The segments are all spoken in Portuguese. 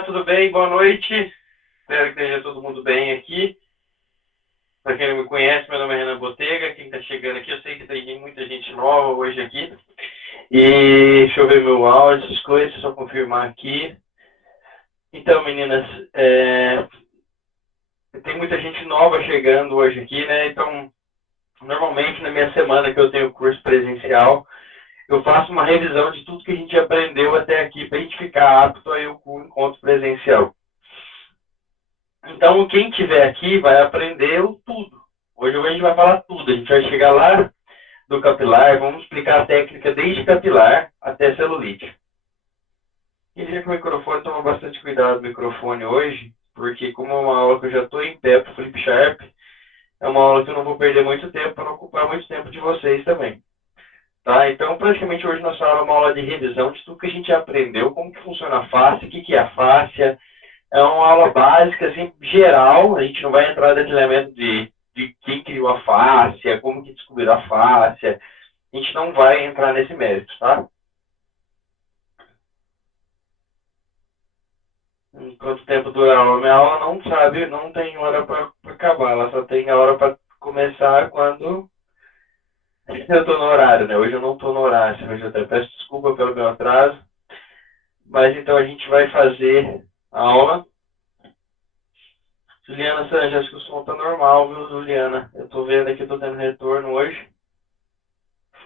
Olá, tudo bem? Boa noite. Espero que esteja todo mundo bem aqui. Para quem não me conhece, meu nome é Renan Botega. Quem está chegando aqui, eu sei que tem muita gente nova hoje aqui. E deixa eu ver meu áudio, essas coisas, só confirmar aqui. Então, meninas, tem muita gente nova chegando hoje aqui, né? Então, normalmente na minha semana que eu tenho curso presencial, eu faço uma revisão de tudo que a gente aprendeu até aqui para a gente ficar apto aí o encontro presencial. Então, quem tiver aqui vai aprender tudo. Hoje a gente vai falar tudo. A gente vai chegar lá do capilar, vamos explicar a técnica desde capilar até celulite. Queria que o microfone, toma bastante cuidado com o microfone hoje, porque como é uma aula que eu já estou em pé para o Flip Sharp, é uma aula que eu não vou perder muito tempo para não ocupar muito tempo de vocês também. Tá? Então, praticamente hoje nossa aula é uma aula de revisão de tudo que a gente aprendeu, como que funciona a face, o que é a fáscia. É uma aula básica, assim, geral. A gente não vai entrar no detalhamento de quem criou a fáscia, como que descobriu a fáscia. A gente não vai entrar nesse mérito, tá? Quanto tempo dura a aula? Minha aula não sabe, não tem hora para acabar. Ela só tem a hora para começar quando eu tô no horário, né? Hoje eu não tô no horário. Hoje eu até peço desculpa pelo meu atraso. Mas então a gente vai fazer a aula. Juliana Sanja, acho que o som tá normal, viu, Juliana? Eu tô vendo aqui, tô tendo retorno hoje.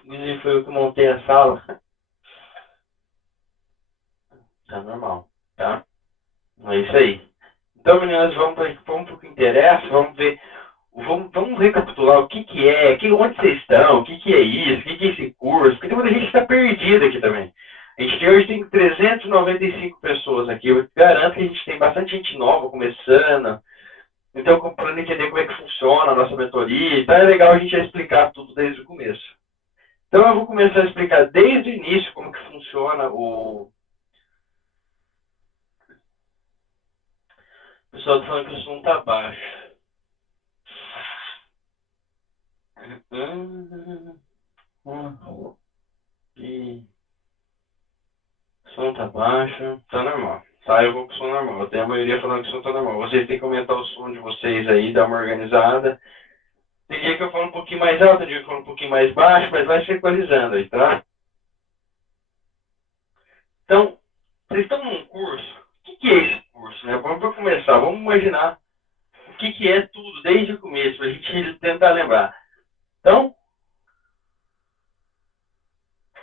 Inclusive foi eu que montei a sala. Tá normal, tá? É isso aí. Então, meninas, vamos pro que interessa, vamos ver, vamos recapitular o que é, onde vocês estão, o que é isso, o que é esse curso, porque tem muita gente que está perdida aqui também. A gente hoje tem 395 pessoas aqui, eu garanto que a gente tem bastante gente nova começando, então para entender como é que funciona a nossa mentoria, então é legal a gente explicar tudo desde o começo. Então eu vou começar a explicar desde o início como que funciona o pessoal tá falando que o som tá baixo. E o som tá baixo. Tá normal. Tá, eu vou com o som normal. Tem a maioria falando que o som tá normal. Vocês têm que aumentar o som de vocês aí, dar uma organizada. Tem dia que eu falo um pouquinho mais alto, tem dia que eu falo um pouquinho mais baixo, mas vai se equalizando aí, tá? Então, vocês estão num curso. O que é esse curso, né? Vamos começar. Vamos imaginar o que é tudo desde o começo, pra gente tentar lembrar. Então,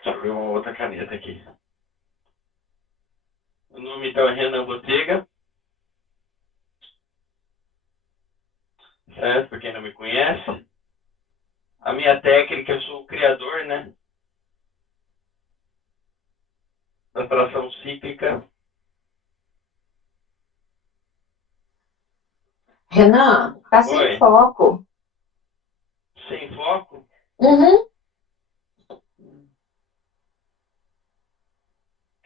deixa eu ver uma outra caneta aqui. O nome então é Renan Botega, certo? Para quem não me conhece. A minha técnica, eu sou o criador, né? Da tração cíclica. Renan, tá sem Oi, foco. sem foco? Uhum.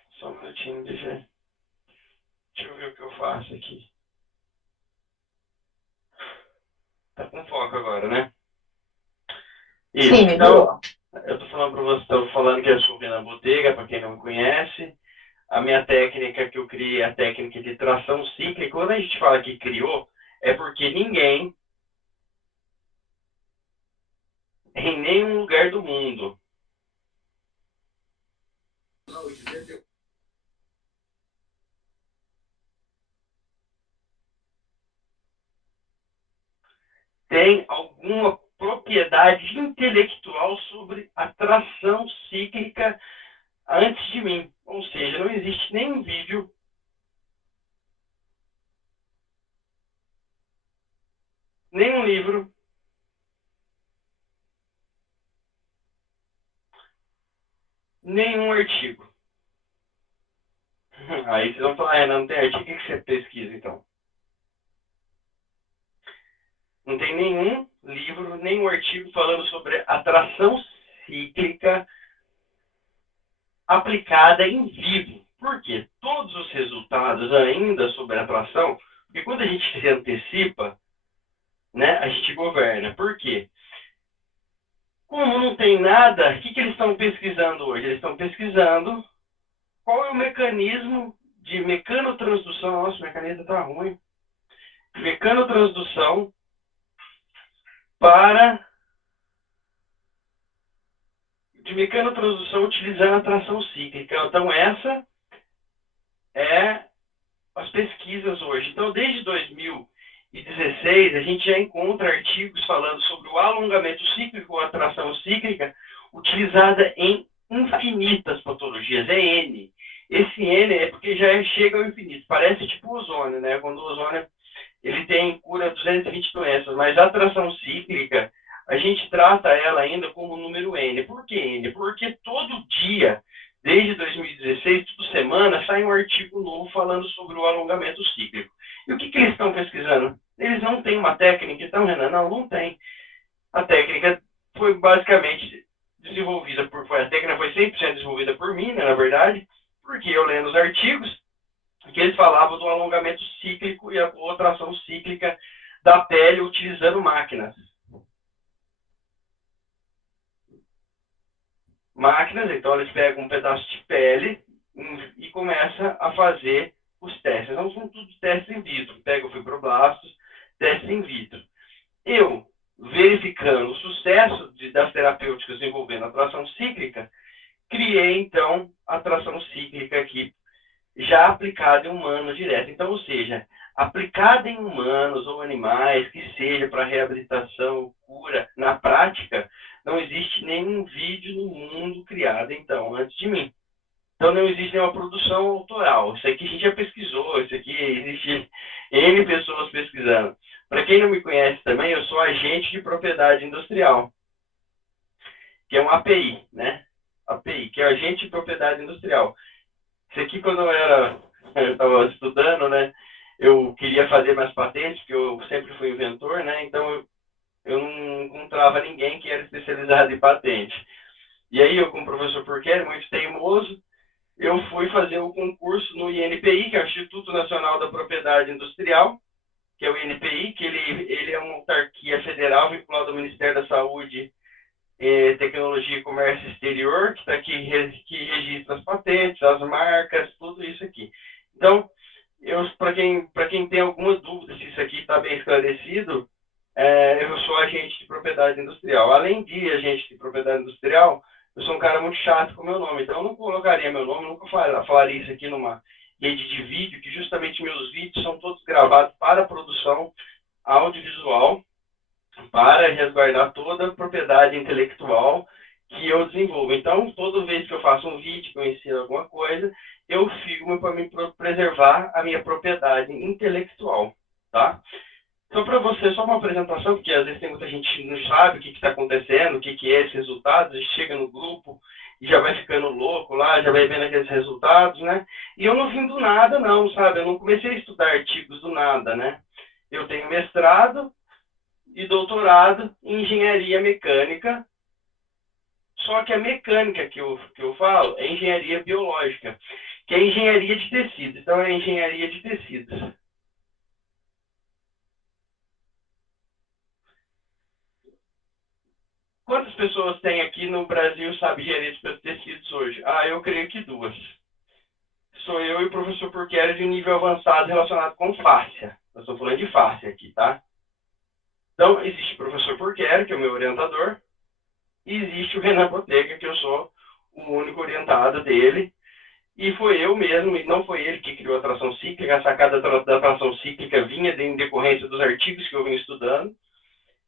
Só um minutinho, deixa eu ver o que eu faço aqui. Tá com foco agora, né? Isso. Sim, Então, melhorou. eu tô falando para você, tô falando que eu sou o Renan Botega, para quem não me conhece. A minha técnica que eu criei é a técnica de tração cíclica. Quando a gente fala que criou, é porque ninguém, em nenhum lugar do mundo, tem alguma propriedade intelectual sobre a tração cíclica antes de mim. Ou seja, não existe nenhum vídeo, nenhum livro, nenhum artigo. Aí vocês vão falar, não tem artigo, o que você pesquisa então? Não tem nenhum livro, nenhum artigo falando sobre atração cíclica aplicada em vivo. Por quê? Todos os resultados ainda sobre atração, porque quando a gente se antecipa, né, a gente governa. Por quê? Como não tem nada, o que eles estão pesquisando hoje? Eles estão pesquisando qual é o mecanismo de mecanotransdução, nossa, minha caneta tá ruim, mecanotransdução para, de mecanotransdução utilizando a tração cíclica. Então, essa é as pesquisas hoje. Então, desde 2016, a gente já encontra artigos falando sobre o alongamento cíclico ou a tração cíclica utilizada em infinitas patologias, é N. Esse N é porque já chega ao infinito, parece tipo o ozônio, né? Quando o ozônio ele tem cura 220 doenças, mas a tração cíclica, a gente trata ela ainda como número N. Por que N? Porque todo dia, desde 2016, toda semana, sai um artigo novo falando sobre o alongamento cíclico. E o que eles estão pesquisando? Eles não têm uma técnica, então, Renan? Não tem. A técnica foi basicamente desenvolvida a técnica foi 100% desenvolvida por mim, né, na verdade, porque eu lendo os artigos, que eles falavam do alongamento cíclico e a tração cíclica da pele utilizando máquinas. Então eles pegam um pedaço de pele e começam a fazer os testes. Então são tudo testes in vitro. Pega o fibroblastos, testes in vitro. Eu, verificando o sucesso das terapêuticas envolvendo a tração cíclica, criei então a tração cíclica aqui já aplicada em humanos direto. Então, ou seja, aplicada em humanos ou animais, que seja para reabilitação, cura, na prática, não existe nenhum vídeo no mundo criado, então, antes de mim. Então, não existe nenhuma produção autoral. Isso aqui a gente já pesquisou, isso aqui existe N pessoas pesquisando. Para quem não me conhece também, eu sou agente de propriedade industrial, que é um API, né? API, que é agente de propriedade industrial. Isso aqui, quando eu estava estudando, né, eu queria fazer mais patentes, porque eu sempre fui inventor, né, então eu não encontrava ninguém que era especializado em patente. E aí eu, como professor Porquer, muito teimoso, eu fui fazer o concurso no INPI, que é o Instituto Nacional da Propriedade Industrial, que é o INPI, que ele é uma autarquia federal vinculada ao Ministério da Saúde, Tecnologia e Comércio Exterior, que está aqui, que registra as patentes, as marcas, tudo isso aqui. Então, para quem tem alguma dúvida se isso aqui está bem esclarecido, eu sou agente de propriedade industrial. Além de agente de propriedade industrial, eu sou um cara muito chato com o meu nome, então eu não colocaria meu nome, nunca falaria isso aqui numa rede de vídeo, que justamente meus vídeos são todos gravados para produção audiovisual, para resguardar toda a propriedade intelectual que eu desenvolvo. Então, toda vez que eu faço um vídeo, que eu ensino alguma coisa, eu filmo para me preservar a minha propriedade intelectual, tá? Então, para você, só uma apresentação, porque às vezes tem muita gente que não sabe o que está acontecendo, o que é esse resultado, chega no grupo e já vai ficando louco lá, já vai vendo aqueles resultados, né? E eu não vim do nada, não, sabe? Eu não comecei a estudar artigos do nada, né? Eu tenho mestrado e doutorado em engenharia mecânica, só que a mecânica que eu falo é engenharia biológica, que é engenharia de tecidos. Então, é engenharia de tecidos. Quantas pessoas tem aqui no Brasil sabe engenharia de tecidos hoje? Ah, eu creio que duas. Sou eu e o professor Porquera de nível avançado relacionado com fáscia. Nós estamos falando de fáscia aqui, tá? Então, existe o professor Porquera, que é o meu orientador, e existe o Renan Botega, que eu sou o único orientado dele. E foi eu mesmo, e não foi ele que criou a tração cíclica, a sacada da tração cíclica vinha em decorrência dos artigos que eu vim estudando.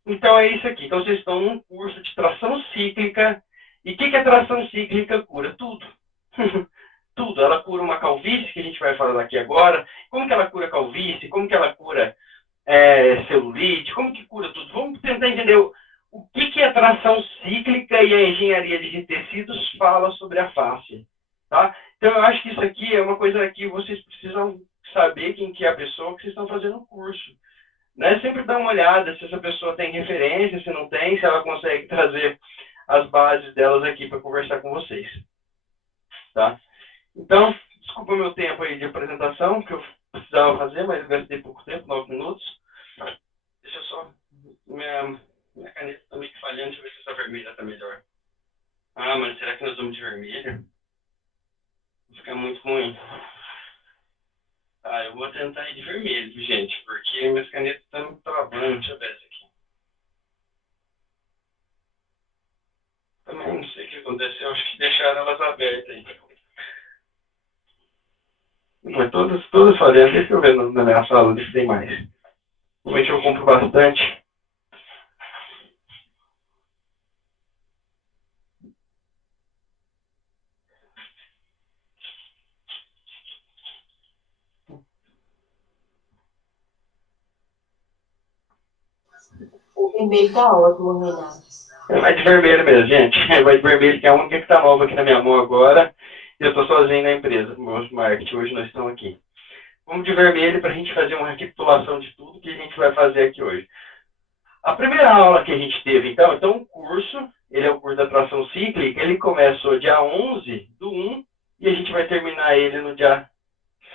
Então é isso aqui. Então vocês estão num curso de tração cíclica. E o que a tração cíclica cura? Tudo. Tudo. Ela cura uma calvície, que a gente vai falar daqui agora. Como que ela cura calvície? Como que ela cura celulite? Como que cura tudo? Vamos tentar entender o que a tração cíclica e a engenharia de tecidos fala sobre a face. Tá? Então eu acho que isso aqui é uma coisa que vocês precisam saber quem que é a pessoa que vocês estão fazendo o curso. Né? Sempre dá uma olhada se essa pessoa tem referência, se não tem, se ela consegue trazer as bases delas aqui para conversar com vocês. Tá? Então, desculpa o meu tempo aí de apresentação, que eu precisava fazer, mas eu gastei pouco tempo, 9 minutos. Deixa eu só... Minha caneta está meio que falhando, deixa eu ver se essa vermelha está melhor. Ah, mas será que nós vamos de vermelho? Vai ficar muito ruim. Tá, eu vou tentar ir de vermelho, gente, porque minhas canetas estão me travando. Deixa eu ver essa aqui. Também não sei o que aconteceu, acho que deixaram elas abertas aí. Mas todas fazendo, deixa eu ver na minha sala, se tem mais. Normalmente eu compro bastante. O vermelho tá ótimo, Renato. Vai de vermelho mesmo, gente. Vai de vermelho, que é a única que está nova aqui na minha mão agora. E eu estou sozinho na empresa, no meu marketing. Hoje nós estamos aqui. Vamos de vermelho para a gente fazer uma recapitulação de tudo que a gente vai fazer aqui hoje. A primeira aula que a gente teve, então o curso, ele é o curso da atração cíclica, ele começou dia 11/1 e a gente vai terminar ele no dia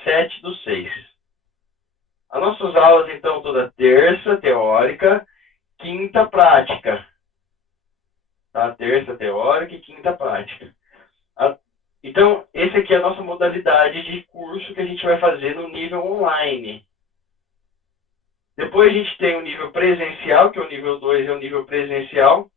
7/6. As nossas aulas, então, toda terça, teórica, quinta, prática. Tá? Terça, teórica e quinta, prática. Então, esse aqui é a nossa modalidade de curso que a gente vai fazer no nível online. Depois a gente tem o nível presencial, que é o nível 2, é o nível presencial.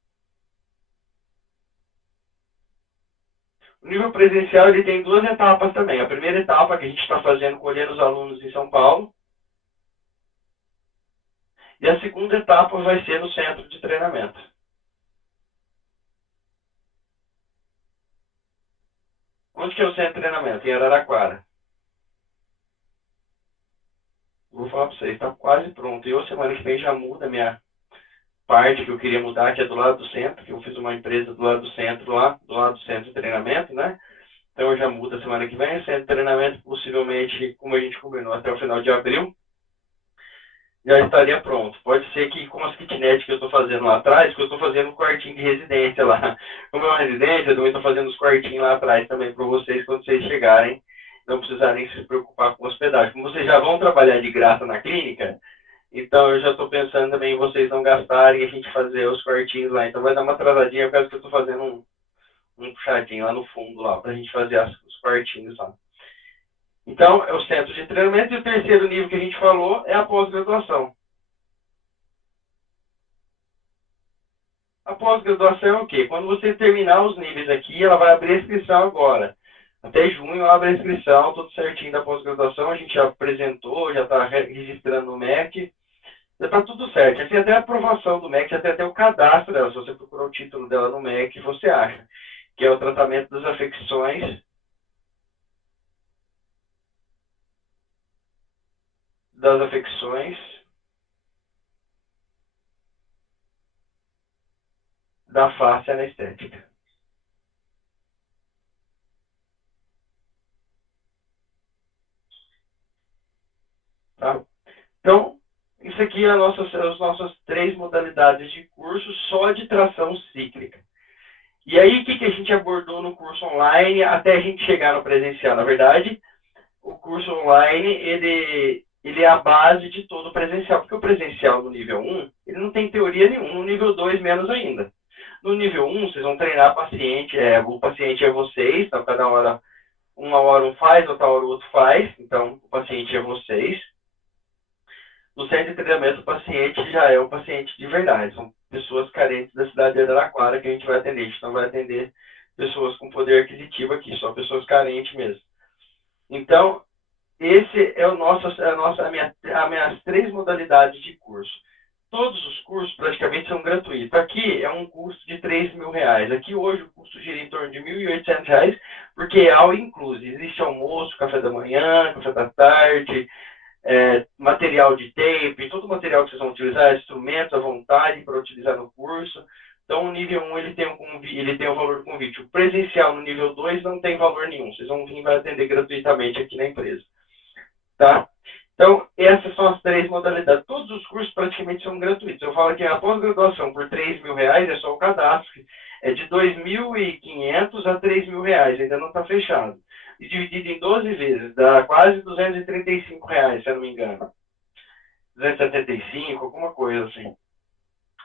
O nível presencial ele tem duas etapas também. A primeira etapa que a gente está fazendo, colhendo os alunos em São Paulo. E a segunda etapa vai ser no centro de treinamento. Onde que é o centro de treinamento? Em Araraquara. Vou falar para vocês, está quase pronto. Eu, semana que vem, já muda a minha parte que eu queria mudar, que é do lado do centro, que eu fiz uma empresa do lado do centro lá, do lado do centro de treinamento, né? Então eu já mudo a semana que vem. O centro de treinamento, possivelmente, como a gente combinou, até o final de abril, já estaria pronto. Pode ser que com as kitnet que eu estou fazendo lá atrás, que eu estou fazendo um quartinho de residência lá. Como é uma residência, eu também estou fazendo os quartinhos lá atrás também para vocês, quando vocês chegarem, não precisarem se preocupar com hospedagem. Como vocês já vão trabalhar de graça na clínica, então eu já estou pensando também em vocês não gastarem e a gente fazer os quartinhos lá. Então vai dar uma atrasadinha por causa que eu estou fazendo um puxadinho lá no fundo lá, para a gente fazer os quartinhos lá. Então, é o centro de treinamento. E o terceiro nível que a gente falou é a pós-graduação. A pós-graduação é o quê? Quando você terminar os níveis aqui, ela vai abrir a inscrição agora. Até junho abre a inscrição, tudo certinho da pós-graduação. A gente já apresentou, já está registrando no MEC. Já está tudo certo. Já tem até a aprovação do MEC, já tem até o cadastro dela. Se você procurar o título dela no MEC, você acha. Que é o tratamento das afecções da face anestética. Tá? Então, isso aqui é as nossas 3 modalidades de curso só de tração cíclica. E aí, o que a gente abordou no curso online até a gente chegar no presencial? Na verdade, o curso online, ele é a base de todo o presencial, porque o presencial no nível 1, ele não tem teoria nenhuma, no nível 2 menos ainda. No nível 1, vocês vão treinar paciente, o paciente é vocês, então cada hora, uma hora um faz, outra hora o outro faz, então o paciente é vocês. No centro de treinamento, o paciente já é o paciente de verdade, são pessoas carentes da cidade de Araraquara que a gente vai atender, a gente não vai atender pessoas com poder aquisitivo aqui, só pessoas carentes mesmo. Então, esse é as minhas 3 modalidades de curso. Todos os cursos praticamente são gratuitos. Aqui é um custo de R$3.000. Aqui hoje o custo gira em torno de R$1.800, porque é all inclusive. Existe almoço, café da manhã, café da tarde, material de tape, todo o material que vocês vão utilizar, instrumentos à vontade para utilizar no curso. Então, o nível 1 ele tem o valor do convite. O presencial no nível 2 não tem valor nenhum. Vocês vão vir e vai atender gratuitamente aqui na empresa. Tá? Então, essas são as 3 modalidades. Todos os cursos praticamente são gratuitos. Eu falo que a pós-graduação por R$3.000 é só o cadastro. É de R$2.500 a R$3.000. Ainda não está fechado. E dividido em 12 vezes, dá quase R$235, se eu não me engano. 275, alguma coisa assim.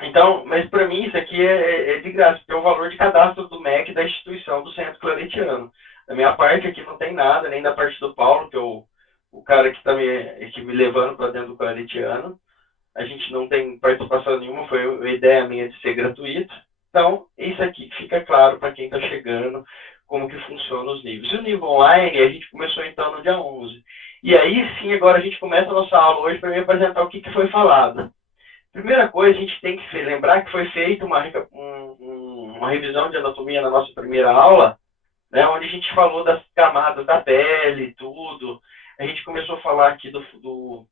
Então, mas para mim isso aqui é de graça, porque é o valor de cadastro do MEC da instituição do Centro Claretiano. Da minha parte aqui não tem nada, nem da parte do Paulo, que eu o cara que está me levando para dentro do claretiano. A gente não tem participação nenhuma, foi a ideia minha de ser gratuito. Então, isso aqui fica claro para quem está chegando, como que funciona os níveis. E o nível online, a gente começou então no dia 11. E aí sim, agora a gente começa a nossa aula hoje para me apresentar o que foi falado. Primeira coisa, a gente tem que lembrar que foi feita uma revisão de anatomia na nossa primeira aula, né, onde a gente falou das camadas da pele, tudo. A gente começou a falar aqui do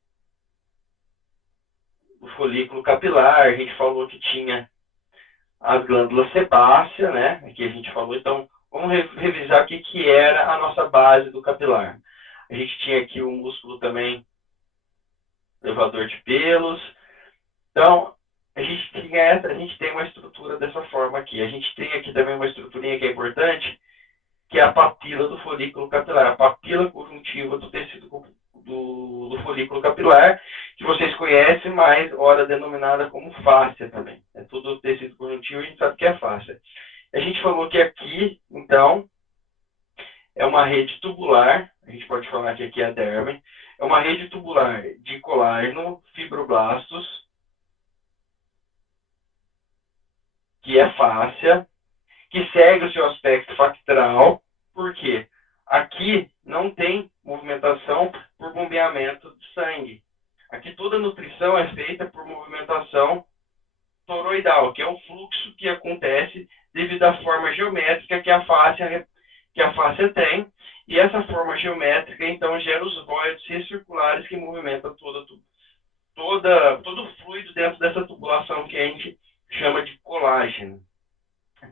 folículo capilar, a gente falou que tinha as glândulas sebáceas, né? Aqui a gente falou, então vamos revisar o que era a nossa base do capilar. A gente tinha aqui o músculo também, levador de pelos. Então, a gente tem uma estrutura dessa forma aqui. A gente tem aqui também uma estruturinha que é importante, que é a papila do folículo capilar, a papila conjuntiva do tecido do folículo capilar, que vocês conhecem, mas ora denominada como fáscia também. É tudo tecido conjuntivo, a gente sabe que é fáscia. A gente falou que aqui, então, é uma rede tubular, a gente pode falar que aqui é a derme, é uma rede tubular de colágeno, fibroblastos, que é fáscia, que segue o seu aspecto factral, porque aqui não tem movimentação por bombeamento de sangue. Aqui toda a nutrição é feita por movimentação toroidal, que é o fluxo que acontece devido à forma geométrica que a face tem, e essa forma geométrica então gera os vórtices recirculares que movimentam todo o fluido dentro dessa tubulação que a gente chama de colágeno.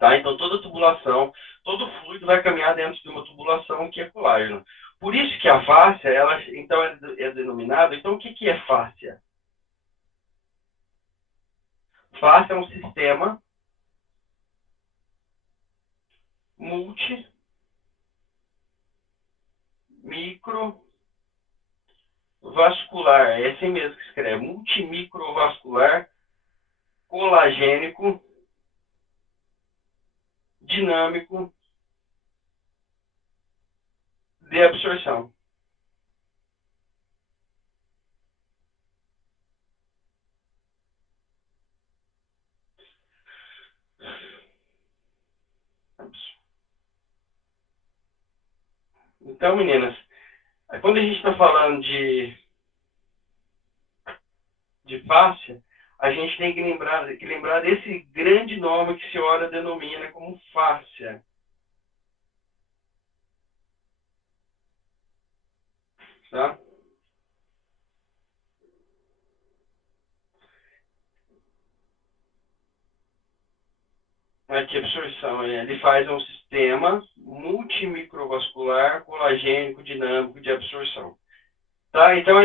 Tá? Então, toda tubulação, todo fluido vai caminhar dentro de uma tubulação que é colágeno. Por isso que a fáscia, ela, então, é denominada. Então, o que é fáscia? Fáscia é um sistema multimicrovascular. É assim mesmo que escreve. Multimicrovascular, colagênico, dinâmico, de absorção. Então, meninas, quando a gente está falando de fáscia, a gente tem que lembrar desse grande nome que se ora denomina como fáscia. Tá? Aqui, absorção, ele faz um sistema multimicrovascular, colagênico, dinâmico de absorção. Tá? Então,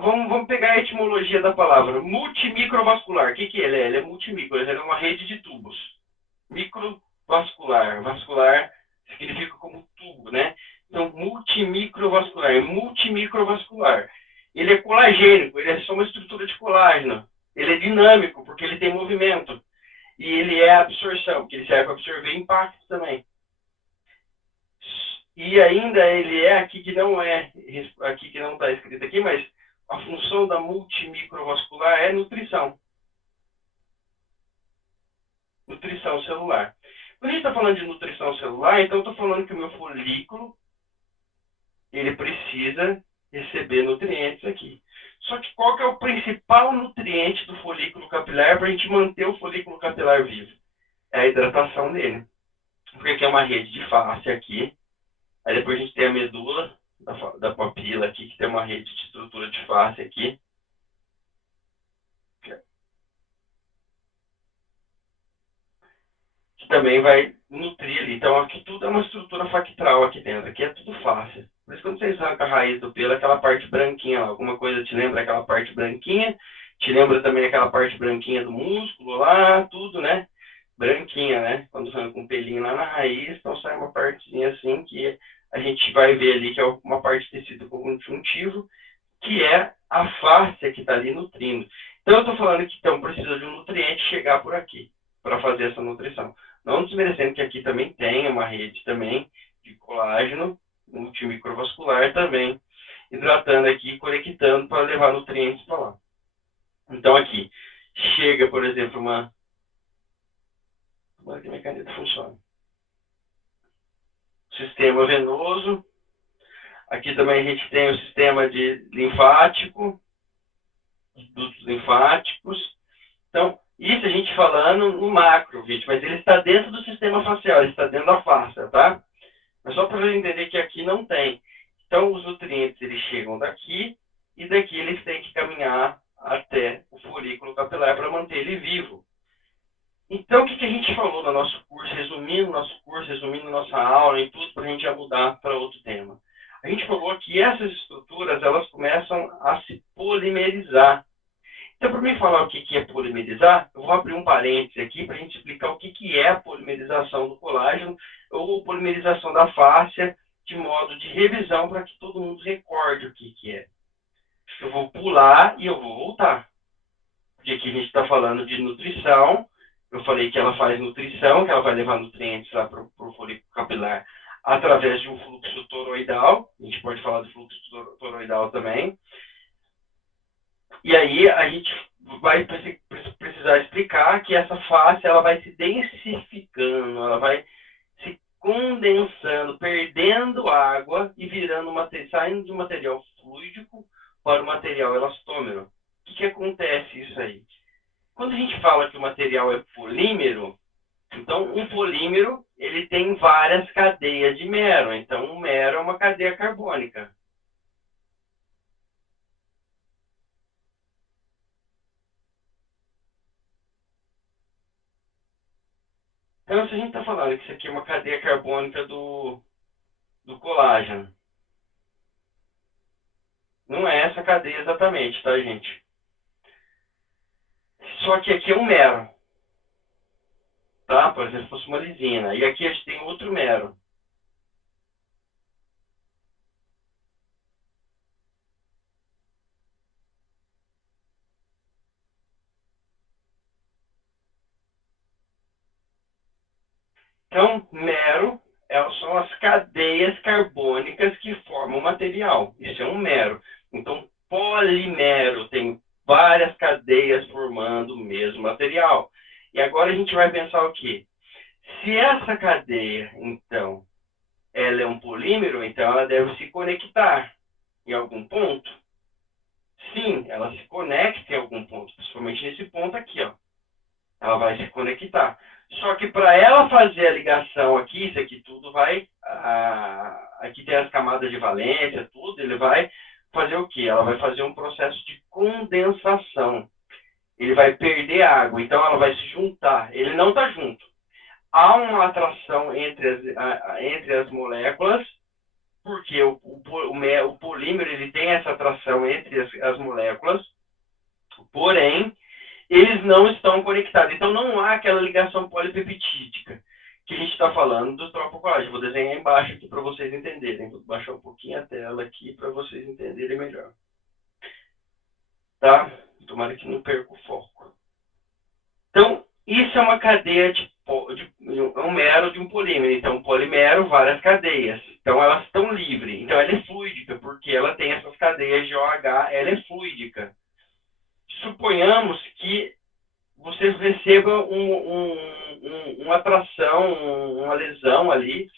vamos pegar a etimologia da palavra. Multimicrovascular, o que ele é? Ele é multimicro, ele é uma rede de tubos. Microvascular, vascular significa como tubo, né? Então, multimicrovascular. Ele é colagênico, ele é só uma estrutura de colágeno. Ele é dinâmico, porque ele tem movimento. E ele é absorção, porque ele serve para absorver impacto também. E ainda ele é aqui que não está escrito aqui, mas a função da multimicrovascular é nutrição. Nutrição celular. Quando a gente está falando de nutrição celular, então eu estou falando que o meu folículo ele precisa receber nutrientes aqui. Só que qual que é o principal nutriente do folículo capilar para a gente manter o folículo capilar vivo? É a hidratação dele. Porque aqui é uma rede de fáscia aqui. Aí depois a gente tem a medula da papila aqui, que tem uma rede de estrutura de fáscia aqui. Que também vai nutrir ali. Então aqui tudo é uma estrutura factral aqui dentro. Aqui é tudo fáscia. Por isso quando vocês arrancam a raiz do pelo, aquela parte branquinha lá, alguma coisa te lembra aquela parte branquinha? Te lembra também aquela parte branquinha do músculo lá, tudo, né? Branquinha, né? Quando arranca um pelinho lá na raiz, então sai uma partezinha assim que a gente vai ver ali que é uma parte de tecido conjuntivo, que é a fáscia que está ali nutrindo. Então eu estou falando que então precisa de um nutriente chegar por aqui para fazer essa nutrição. Não desmerecendo que aqui também tem uma rede também de colágeno, multimicrovascular também, hidratando aqui, conectando para levar nutrientes para lá. Então aqui, chega, por exemplo, Tomara que minha caneta funcione. Sistema venoso. Aqui também a gente tem o sistema de linfático, dutos linfáticos. Então, isso a gente falando no macro, gente, mas ele está dentro do sistema facial, ele está dentro da face, tá? Mas só para você entender que aqui não tem. Então, os nutrientes, eles chegam daqui, e daqui eles têm que caminhar até o folículo capilar para manter ele vivo. Então, o que a gente falou no nosso curso, resumindo nossa aula e tudo, para a gente já mudar para outro tema. A gente falou que essas estruturas, elas começam a se polimerizar. Então, para mim falar o que é polimerizar, eu vou abrir um parêntese aqui para a gente explicar o que é a polimerização do colágeno ou polimerização da fáscia, de modo de revisão para que todo mundo recorde o que é. Eu vou pular e eu vou voltar. Porque aqui a gente está falando de nutrição. Eu falei que ela faz nutrição, que ela vai levar nutrientes lá para o folículo capilar através de um fluxo toroidal. A gente pode falar do fluxo toroidal também. E aí a gente vai precisar explicar que essa face ela vai se densificando, ela vai se condensando, perdendo água e saindo de um material fluídico para o material elastômero. O que acontece isso aí? Quando a gente fala que o material é polímero, então um polímero ele tem várias cadeias de mero. Então um mero é uma cadeia carbônica. Então se a gente está falando que isso aqui é uma cadeia carbônica do colágeno, não é essa cadeia exatamente, tá, gente? Só que aqui é um mero, tá? Por exemplo, se fosse uma lisina. E aqui a gente tem outro mero. Então, mero são as cadeias carbônicas que formam o material. Isso é um mero. Então, polimero tem várias cadeias formando o mesmo material. E agora a gente vai pensar o quê? Se essa cadeia, então, ela é um polímero, então ela deve se conectar em algum ponto. Sim, ela se conecta em algum ponto, principalmente nesse ponto aqui, ó. Ela vai se conectar. Só que para ela fazer a ligação aqui, isso aqui tudo vai... aqui tem as camadas de valência, tudo, ele vai fazer o quê? Ela vai fazer um processo de condensação. Ele vai perder água, então ela vai se juntar. Ele não está junto. Há uma atração entre as moléculas, porque o polímero ele tem essa atração entre as moléculas, porém, eles não estão conectados. Então, não há aquela ligação polipeptídica que a gente está falando do tropocolágeno. Vou desenhar embaixo aqui para vocês entenderem. Vou baixar um pouquinho a tela aqui para vocês entenderem melhor. Tá? Tomara que não perca o foco. Então, isso é uma cadeia um mero de um polímero. Então, polimero, várias cadeias. Então, elas estão livres. Então, ela é fluídica, porque ela tem essas cadeias de OH, ela é fluídica. Suponhamos que você receba uma atração, uma lesão ali,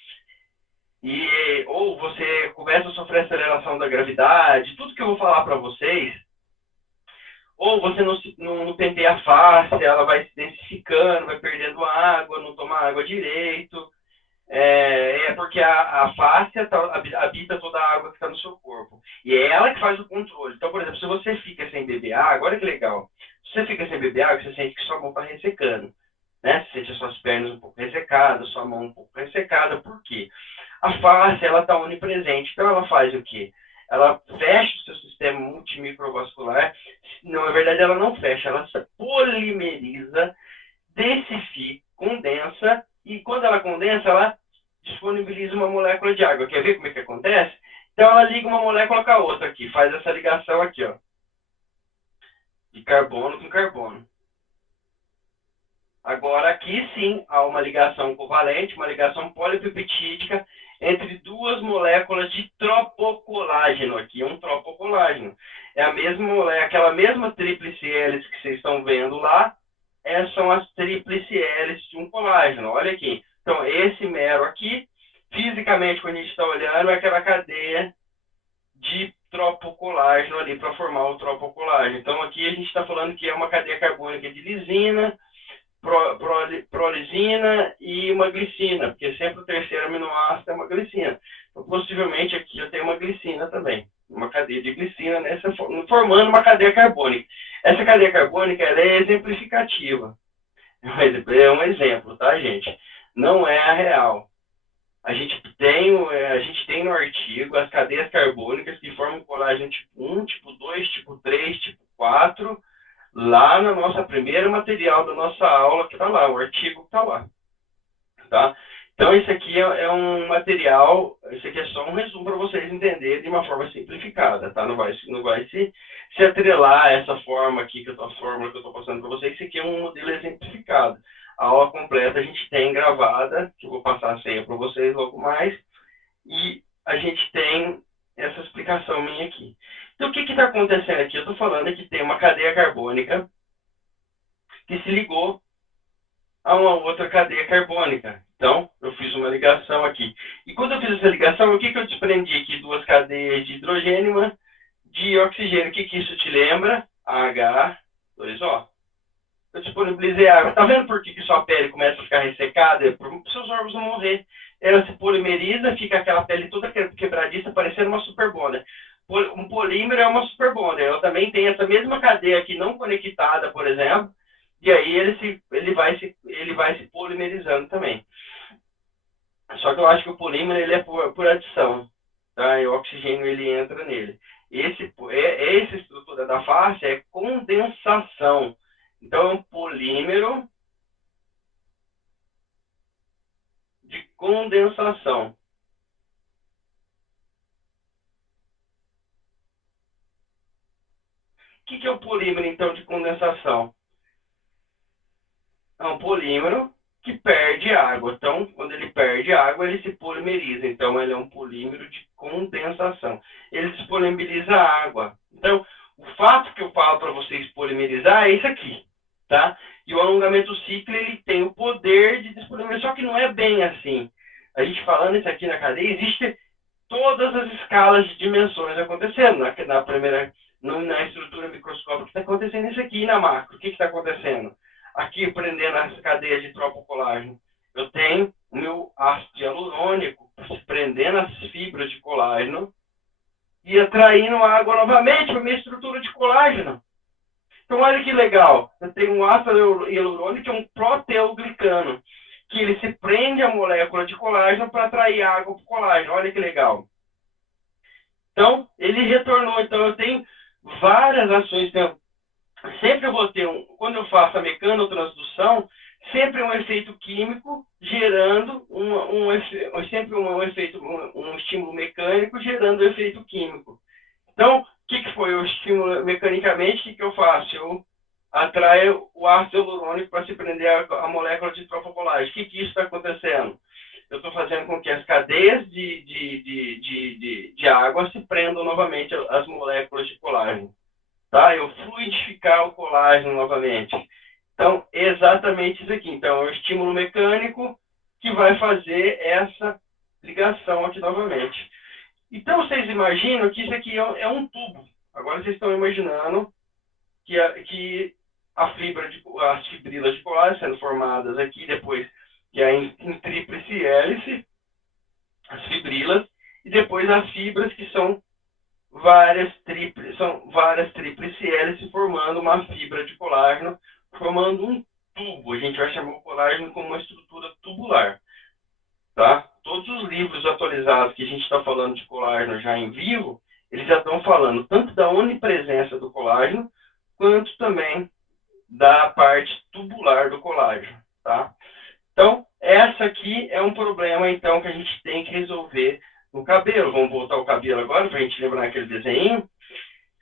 ou você começa a sofrer aceleração da gravidade, tudo que eu vou falar para vocês, ou você não penteia a face, ela vai se densificando, vai perdendo água, não toma água direito, porque a face habita toda a água que está no seu corpo. E é ela que faz o controle. Então, por exemplo, se você fica sem beber água, olha que legal. Se você fica sem beber água, você sente que sua mão está ressecando. Né? Você sente as suas pernas um pouco ressecadas, sua mão um pouco ressecada. Por quê? A face, ela está onipresente. Então, ela faz o quê? Ela fecha o seu sistema multimicrovascular. Na verdade, ela não fecha, ela se polimeriza, densifica, condensa, e quando ela condensa, ela disponibiliza uma molécula de água. Quer ver como é que acontece? Então, ela liga uma molécula com a outra aqui, faz essa ligação aqui, ó, de carbono com carbono. Agora, aqui sim, há uma ligação covalente, uma ligação polipeptídica entre duas moléculas de tropocolágeno. Aqui é um tropocolágeno. É a mesma molécula, aquela mesma tríplice hélice que vocês estão vendo lá, essas são as tríplice hélices de um colágeno. Olha aqui. Então, esse mero aqui, fisicamente, quando a gente está olhando, é aquela cadeia de tropocolágeno ali para formar o tropocolágeno. Então, aqui a gente está falando que é uma cadeia carbônica de lisina, prolisina e uma glicina, porque sempre o terceiro aminoácido é uma glicina. Então, possivelmente aqui eu tenho uma glicina também, uma cadeia de glicina, formando uma cadeia carbônica. Essa cadeia carbônica ela é exemplificativa. É um exemplo, tá, gente? Não é a real. A gente tem no artigo as cadeias carbônicas que formam colágeno tipo 1, tipo 2, tipo 3, tipo 4, lá na nossa primeira material da nossa aula que está lá, o artigo que está lá. Tá? Então, esse aqui é um material, esse aqui é só um resumo para vocês entenderem de uma forma simplificada, tá? Não vai se atrelar a essa forma aqui, a fórmula que eu estou passando para vocês, esse aqui é um modelo exemplificado. A aula completa a gente tem gravada, que eu vou passar a senha para vocês logo mais, e a gente tem essa explicação minha aqui. Então, o que está acontecendo aqui? Eu estou falando que tem uma cadeia carbônica que se ligou a uma outra cadeia carbônica. Então, eu fiz uma ligação aqui. E quando eu fiz essa ligação, o que eu desprendi aqui? Duas cadeias de hidrogênio e uma de oxigênio. O que isso te lembra? H2O. Eu disponibilizei água. Tá vendo por que sua pele começa a ficar ressecada? É para os seus órgãos não morrer. Ela se polimeriza, fica aquela pele toda quebradiça, parecendo uma superbonda. Um polímero é uma superbonda. Ela também tem essa mesma cadeia aqui não conectada, por exemplo, e aí ele vai se polimerizando também. Só que eu acho que o polímero ele é por adição, tá? E o oxigênio ele entra nele. Essa estrutura da face é condensação. Então é um polímero de condensação. O que é o polímero então de condensação? É um polímero que perde água. Então, quando ele perde água, ele se polimeriza. Então, ele é um polímero de condensação. Ele disponibiliza água. Então, o fato que eu falo para vocês polimerizar é isso aqui, tá? E o alongamento ciclo, ele tem o poder de disponibilizar, só que não é bem assim. A gente falando isso aqui na cadeia, existe todas as escalas de dimensões acontecendo. Na estrutura microscópica está acontecendo isso aqui, e na macro, o que está acontecendo? Aqui, prendendo essa cadeia de tropocolágeno, eu tenho o meu ácido hialurônico se prendendo as fibras de colágeno e atraindo água novamente para a minha estrutura de colágeno. Então, olha que legal. Eu tenho um ácido hialurônico que é um proteoglicano, que ele se prende à molécula de colágeno para atrair água para o colágeno. Olha que legal. Então, ele retornou. Então, eu tenho várias ações. Então, sempre eu vou ter, quando eu faço a mecanotransdução, sempre um efeito químico gerando sempre um estímulo mecânico gerando um efeito químico. Então, o que foi o estímulo mecanicamente? O que eu faço? Eu atraio o ácido hialurônico para se prender a molécula de trofocolágeno. O que isso está acontecendo? Eu estou fazendo com que as cadeias de água se prendam novamente às moléculas de colágeno. Tá? Eu fluidificar o colágeno novamente. Então, exatamente isso aqui. Então, é o estímulo mecânico que vai fazer essa ligação aqui novamente. Então, vocês imaginam que isso aqui é um tubo. Agora, vocês estão imaginando que as fibrilas de colágeno sendo formadas aqui, depois que é em tríplice hélice, as fibrilas, e depois as fibras que são várias tríplice hélice formando uma fibra de colágeno, formando um tubo. A gente vai chamar o colágeno como uma estrutura tubular. Tá? Todos os livros atualizados que a gente está falando de colágeno já em vivo, eles já estão falando tanto da onipresença do colágeno, quanto também da parte tubular do colágeno. Tá? Então, essa aqui é um problema então que a gente tem que resolver no cabelo. Vamos voltar ao cabelo agora para a gente lembrar aquele desenho.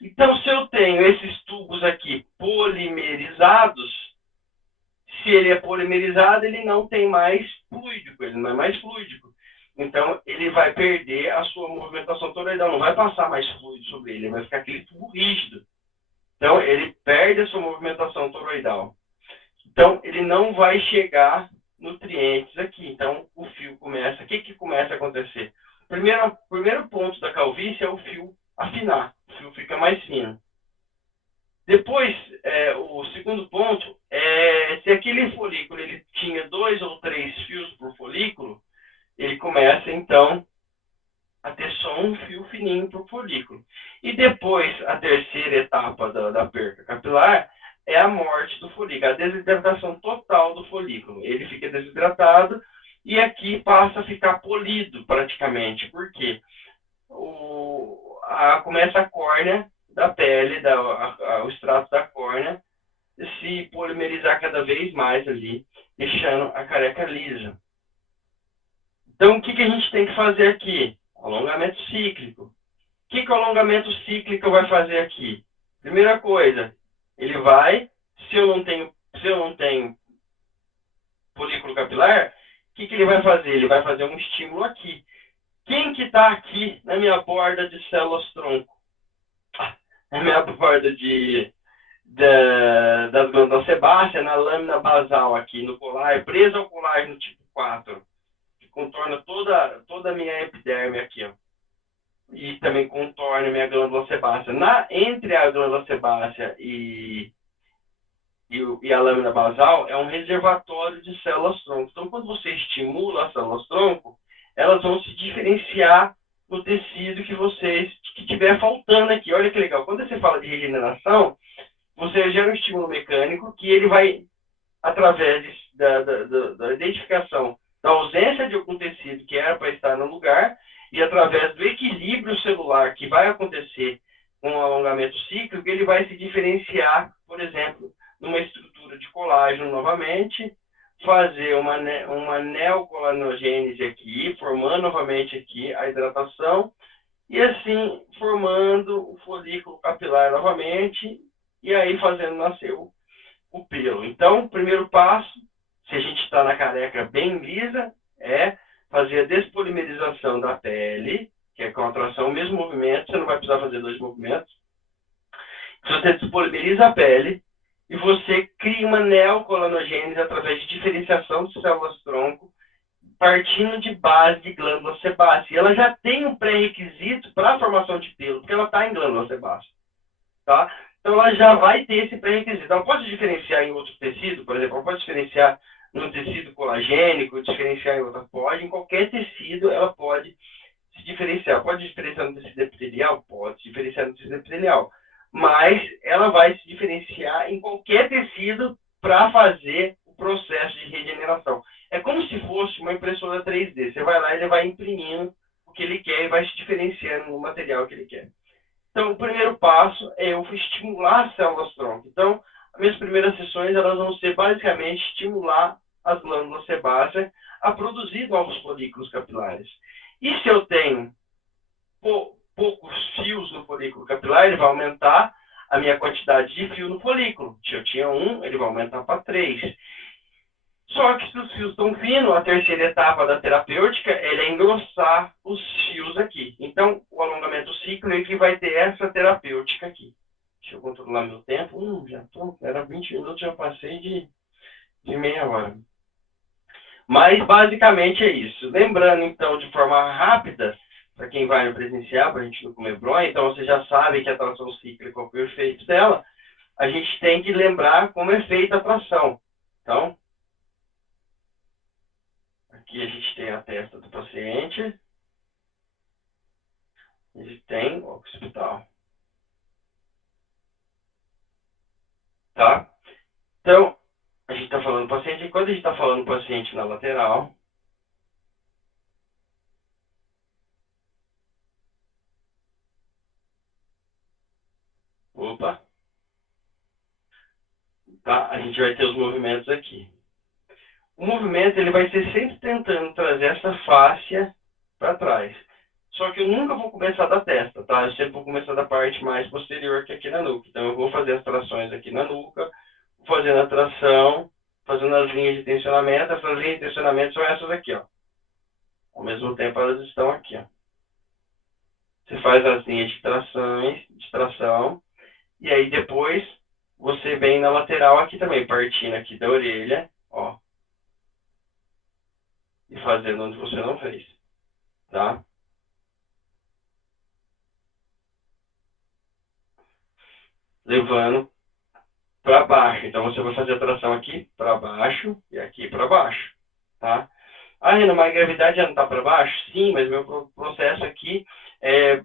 Então, se eu tenho esses tubos aqui polimerizados, se ele é polimerizado, ele não tem mais fluídico, ele não é mais fluídico. Então, ele vai perder a sua movimentação toroidal, não vai passar mais fluido sobre ele, vai ficar aquele tubo rígido. Então, ele perde a sua movimentação toroidal. Então, ele não vai chegar nutrientes aqui. Então, o fio começa... O que começa a acontecer? Primeiro ponto da calvície é o fio afinar. O fio fica mais fino. Depois, o segundo ponto é se aquele folículo ele tinha 2 ou 3 fios por folículo, ele começa, então, a ter só um fio fininho por folículo. E depois, a terceira etapa da perca capilar é a morte do folículo, a desidratação total do folículo. Ele fica desidratado e aqui passa a ficar polido praticamente. Por quê? Começa a córnea da pele, o extrato da córnea, se polimerizar cada vez mais ali, deixando a careca lisa. Então, o que a gente tem que fazer aqui? Alongamento cíclico. O que o alongamento cíclico vai fazer aqui? Primeira coisa, ele vai, se eu não tenho folículo capilar, o que ele vai fazer? Ele vai fazer um estímulo aqui. Quem que está aqui na minha borda de células-tronco? Na minha borda das glândulas sebáceas, na lâmina basal aqui, no colágeno, preso ao colágeno tipo 4, que contorna toda a minha epiderme aqui, ó. E também contorna a minha glândula sebácea. Entre a glândula sebácea e a lâmina basal é um reservatório de células-tronco. Então, quando você estimula as células-tronco, elas vão se diferenciar no tecido que estiver faltando aqui. Olha que legal. Quando você fala de regeneração, você gera um estímulo mecânico que ele vai, através da identificação da ausência de algum tecido que era para estar no lugar e através do equilíbrio celular que vai acontecer com o alongamento cíclico, ele vai se diferenciar, por exemplo, numa estrutura de colágeno novamente, fazer uma neocolanogênese aqui, formando novamente aqui a hidratação, e assim formando o folículo capilar novamente, e aí fazendo nascer o pelo. Então, o primeiro passo, se a gente está na careca bem lisa, é fazer a despolimerização da pele, que é contração, o mesmo movimento, você não vai precisar fazer 2 movimentos. Você despolimeriza a pele, e você cria uma neocolanogênese através de diferenciação de células-tronco, partindo de base de glândula sebácea. E ela já tem um pré-requisito para a formação de pelo, porque ela está em glândula sebácea. Tá? Então, ela já vai ter esse pré-requisito. Ela pode diferenciar em outro tecido, por exemplo, ela pode diferenciar num tecido colagênico, diferenciar em outra, pode. Em qualquer tecido, ela pode se diferenciar. Pode diferenciar no tecido epitelial? Pode diferenciar no tecido epitelial. Mas ela vai se diferenciar em qualquer tecido para fazer o processo de regeneração. É como se fosse uma impressora 3D. Você vai lá e ele vai imprimindo o que ele quer e vai se diferenciando no material que ele quer. Então, o primeiro passo é eu estimular as células-tronco. Então, as minhas primeiras sessões elas vão ser basicamente estimular as glândulas sebáceas a produzir novos folículos capilares. E se eu tenho poucos fios no folículo capilar, ele vai aumentar a minha quantidade de fio no folículo. Se eu tinha 1, ele vai aumentar para 3. Só que se os fios estão finos, a terceira etapa da terapêutica é engrossar os fios aqui. Então, o alongamento cíclico é que vai ter essa terapêutica aqui. Deixa eu controlar meu tempo. Era 20 minutos, já passei de meia hora. Mas, basicamente, é isso. Lembrando, então, de forma rápida, para quem vai no presencial, para a gente não comer bronha, então você já sabe que a tração cíclica, qual é o efeito dela, a gente tem que lembrar como é feita a tração. Então, aqui a gente tem a testa do paciente, a gente tem o occipital. Tá? Então, a gente está falando do paciente, e quando a gente está falando do paciente na lateral, tá? A gente vai ter os movimentos aqui. O movimento ele vai ser sempre tentando trazer essa fáscia para trás. Só que eu nunca vou começar da testa, tá? Eu sempre vou começar da parte mais posterior, que é aqui na nuca. Então, eu vou fazer as trações aqui na nuca, fazendo a tração, fazendo as linhas de tensionamento. Essas linhas de tensionamento são essas aqui, ó. Ao mesmo tempo, elas estão aqui, ó. Você faz as linhas de tração, e aí depois você vem na lateral aqui também, partindo aqui da orelha, ó, e fazendo onde você não fez, tá? Levando para baixo. Então você vai fazer a tração aqui para baixo e aqui para baixo, tá? Ah, Renan, mas a gravidade já não está para baixo? Sim, mas meu processo aqui é,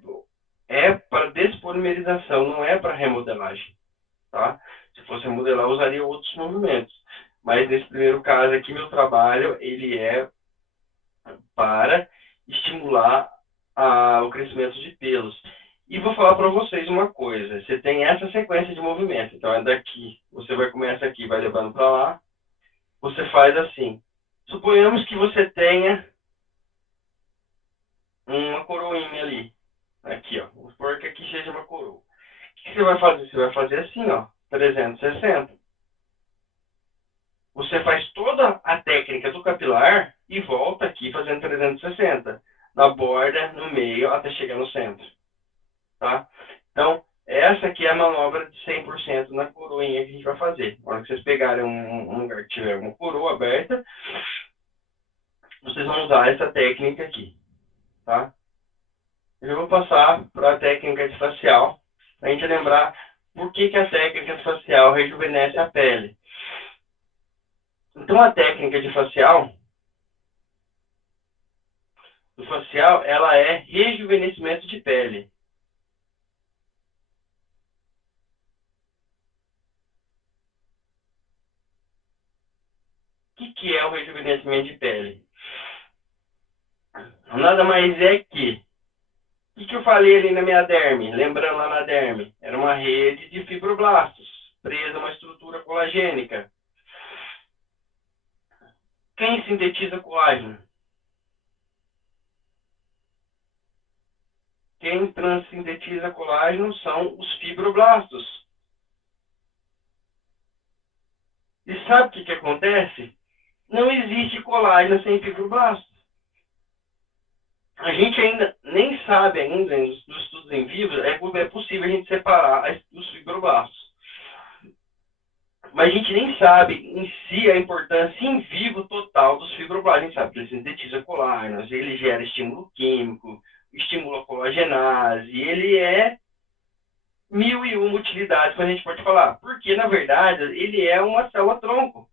é para despolimerização, não é para remodelagem, tá? Se fosse remodelar, eu usaria outros movimentos. Mas nesse primeiro caso aqui, meu trabalho, ele é para estimular o crescimento de pelos. E vou falar para vocês uma coisa, você tem essa sequência de movimento, então é daqui, você vai começar aqui, vai levando para lá, você faz assim. Suponhamos que você tenha uma coroinha ali, aqui, ó, vamos supor que aqui seja uma coroa. O que você vai fazer? Você vai fazer assim, ó, 360. Você faz toda a técnica do capilar e volta aqui fazendo 360, na borda, no meio, até chegar no centro, tá? Então, essa aqui é a manobra de 100% na coroinha que a gente vai fazer. Na hora que vocês pegarem um lugar que tiver uma coroa aberta, vocês vão usar essa técnica aqui, tá? Eu já vou passar para a técnica de facial, para a gente lembrar por que, que a técnica de facial rejuvenesce a pele. Então, a técnica de facial, do facial, ela é rejuvenescimento de pele. O que é o rejuvenescimento de pele? Nada mais é que o que eu falei ali na minha derme? Lembrando lá na derme, era uma rede de fibroblastos, presa a uma estrutura colagênica. Quem sintetiza colágeno? Quem transintetiza colágeno são os fibroblastos. E sabe o que acontece? Não existe colágeno sem fibroblastos. A gente ainda nem sabe ainda, nos estudos em vivo, é possível a gente separar os fibroblastos. Mas a gente nem sabe em si a importância em vivo total dos fibroblastos. A gente sabe que ele sintetiza colágenos, ele gera estímulo químico, estimula a colagenase, ele é mil e uma utilidades que a gente pode falar. Porque, na verdade, ele é uma célula-tronco.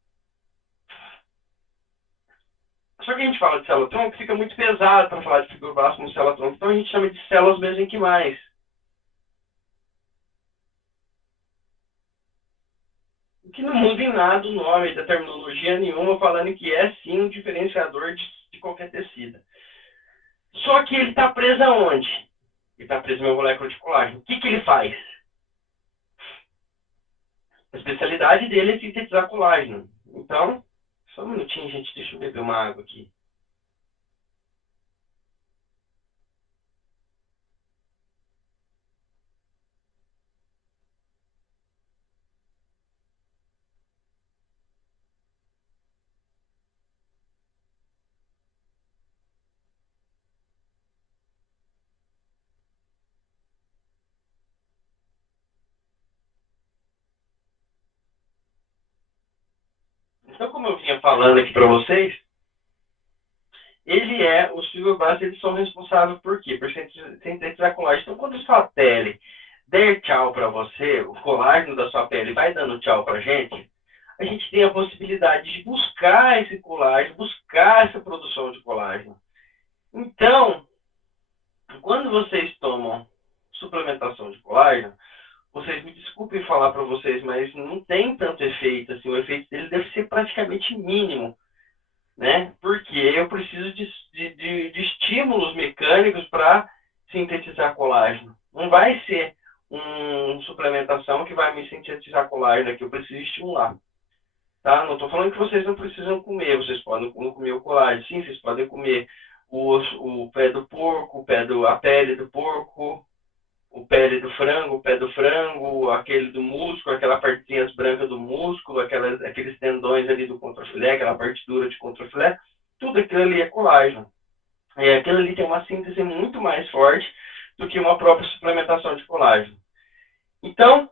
Só que a gente fala de célula-tronco, fica muito pesado para falar de fibroblasto como célula-tronco. Então a gente chama de células mesenquimais. O que não muda em nada o nome, da terminologia nenhuma, falando que é sim um diferenciador de qualquer tecido. Só que ele está preso aonde? Ele está preso em uma molécula de colágeno. O que ele faz? A especialidade dele é sintetizar colágeno. Então, só um minutinho, gente, deixa eu beber uma água aqui. Então, como eu vinha falando aqui para vocês, os fibroblastos, eles são responsáveis por quê? Por sintetizar colágeno. Então, quando a sua pele der tchau para você, o colágeno da sua pele vai dando tchau para a gente tem a possibilidade de buscar esse colágeno, buscar essa produção de colágeno. Então, quando vocês tomam suplementação de colágeno, vocês me desculpem falar para vocês, mas não tem tanto efeito, assim, o efeito dele deve ser praticamente mínimo, né? Porque eu preciso de estímulos mecânicos para sintetizar colágeno. Não vai ser uma suplementação que vai me sintetizar colágeno aqui, eu preciso estimular. Tá? Não estou falando que vocês não precisam comer, vocês podem comer o colágeno, sim, vocês podem comer o pé do porco, a pele do porco, o pele do frango, o pé do frango, aquele do músculo, aquela partezinha branca do músculo, aqueles tendões ali do contrafilé, aquela parte dura de contrafilé, tudo aquilo ali é colágeno. Aquilo ali tem uma síntese muito mais forte do que uma própria suplementação de colágeno. Então,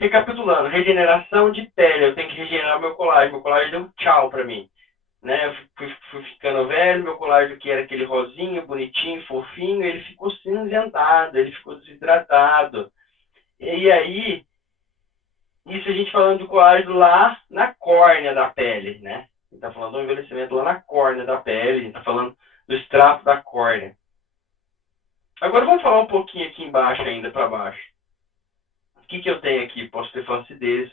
recapitulando, regeneração de pele, eu tenho que regenerar meu colágeno deu tchau para mim. Né? Eu fui ficando velho, meu colágeno que era aquele rosinho, bonitinho, fofinho, ele ficou cinzentado, ele ficou desidratado. E aí, isso a gente falando de colágeno lá na córnea da pele, né? A gente tá falando do envelhecimento lá na córnea da pele, a gente tá falando do extrato da córnea. Agora vamos falar um pouquinho aqui embaixo ainda para baixo. O que eu tenho aqui? Posso ter flacidez,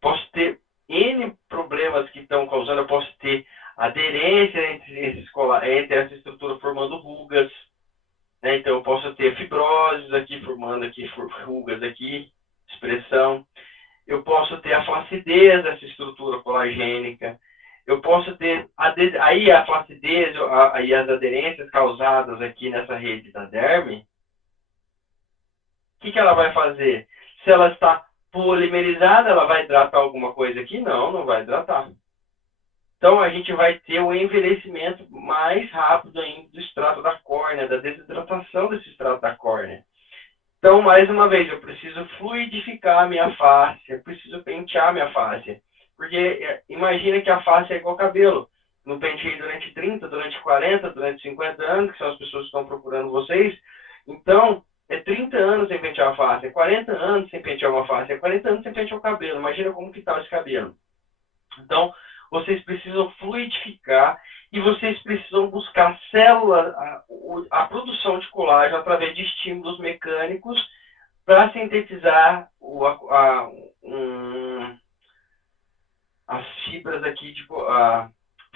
posso ter N problemas que estão causando, eu posso ter aderência entre essa estrutura formando rugas, né? Então eu posso ter fibroses aqui, formando aqui rugas aqui, expressão. Eu posso ter a flacidez dessa estrutura colagênica. Eu posso ter aí a flacidez e as aderências causadas aqui nessa rede da derme. O que ela vai fazer? Se ela está polimerizada, ela vai hidratar alguma coisa aqui? Não, não vai hidratar. Então, a gente vai ter o envelhecimento mais rápido ainda do extrato da córnea, da desidratação desse extrato da córnea. Então, mais uma vez, eu preciso fluidificar a minha face, eu preciso pentear a minha face. Porque imagina que a face é igual cabelo. Não pentei durante 30, durante 40, durante 50 anos, que são as pessoas que estão procurando vocês. Então, é 30 anos sem pentear a face, é 40 anos sem pentear uma face, é 40 anos sem pentear o cabelo. Imagina como que está esse cabelo. Então, vocês precisam fluidificar e vocês precisam buscar a produção de colágeno através de estímulos mecânicos para sintetizar as fibras aqui,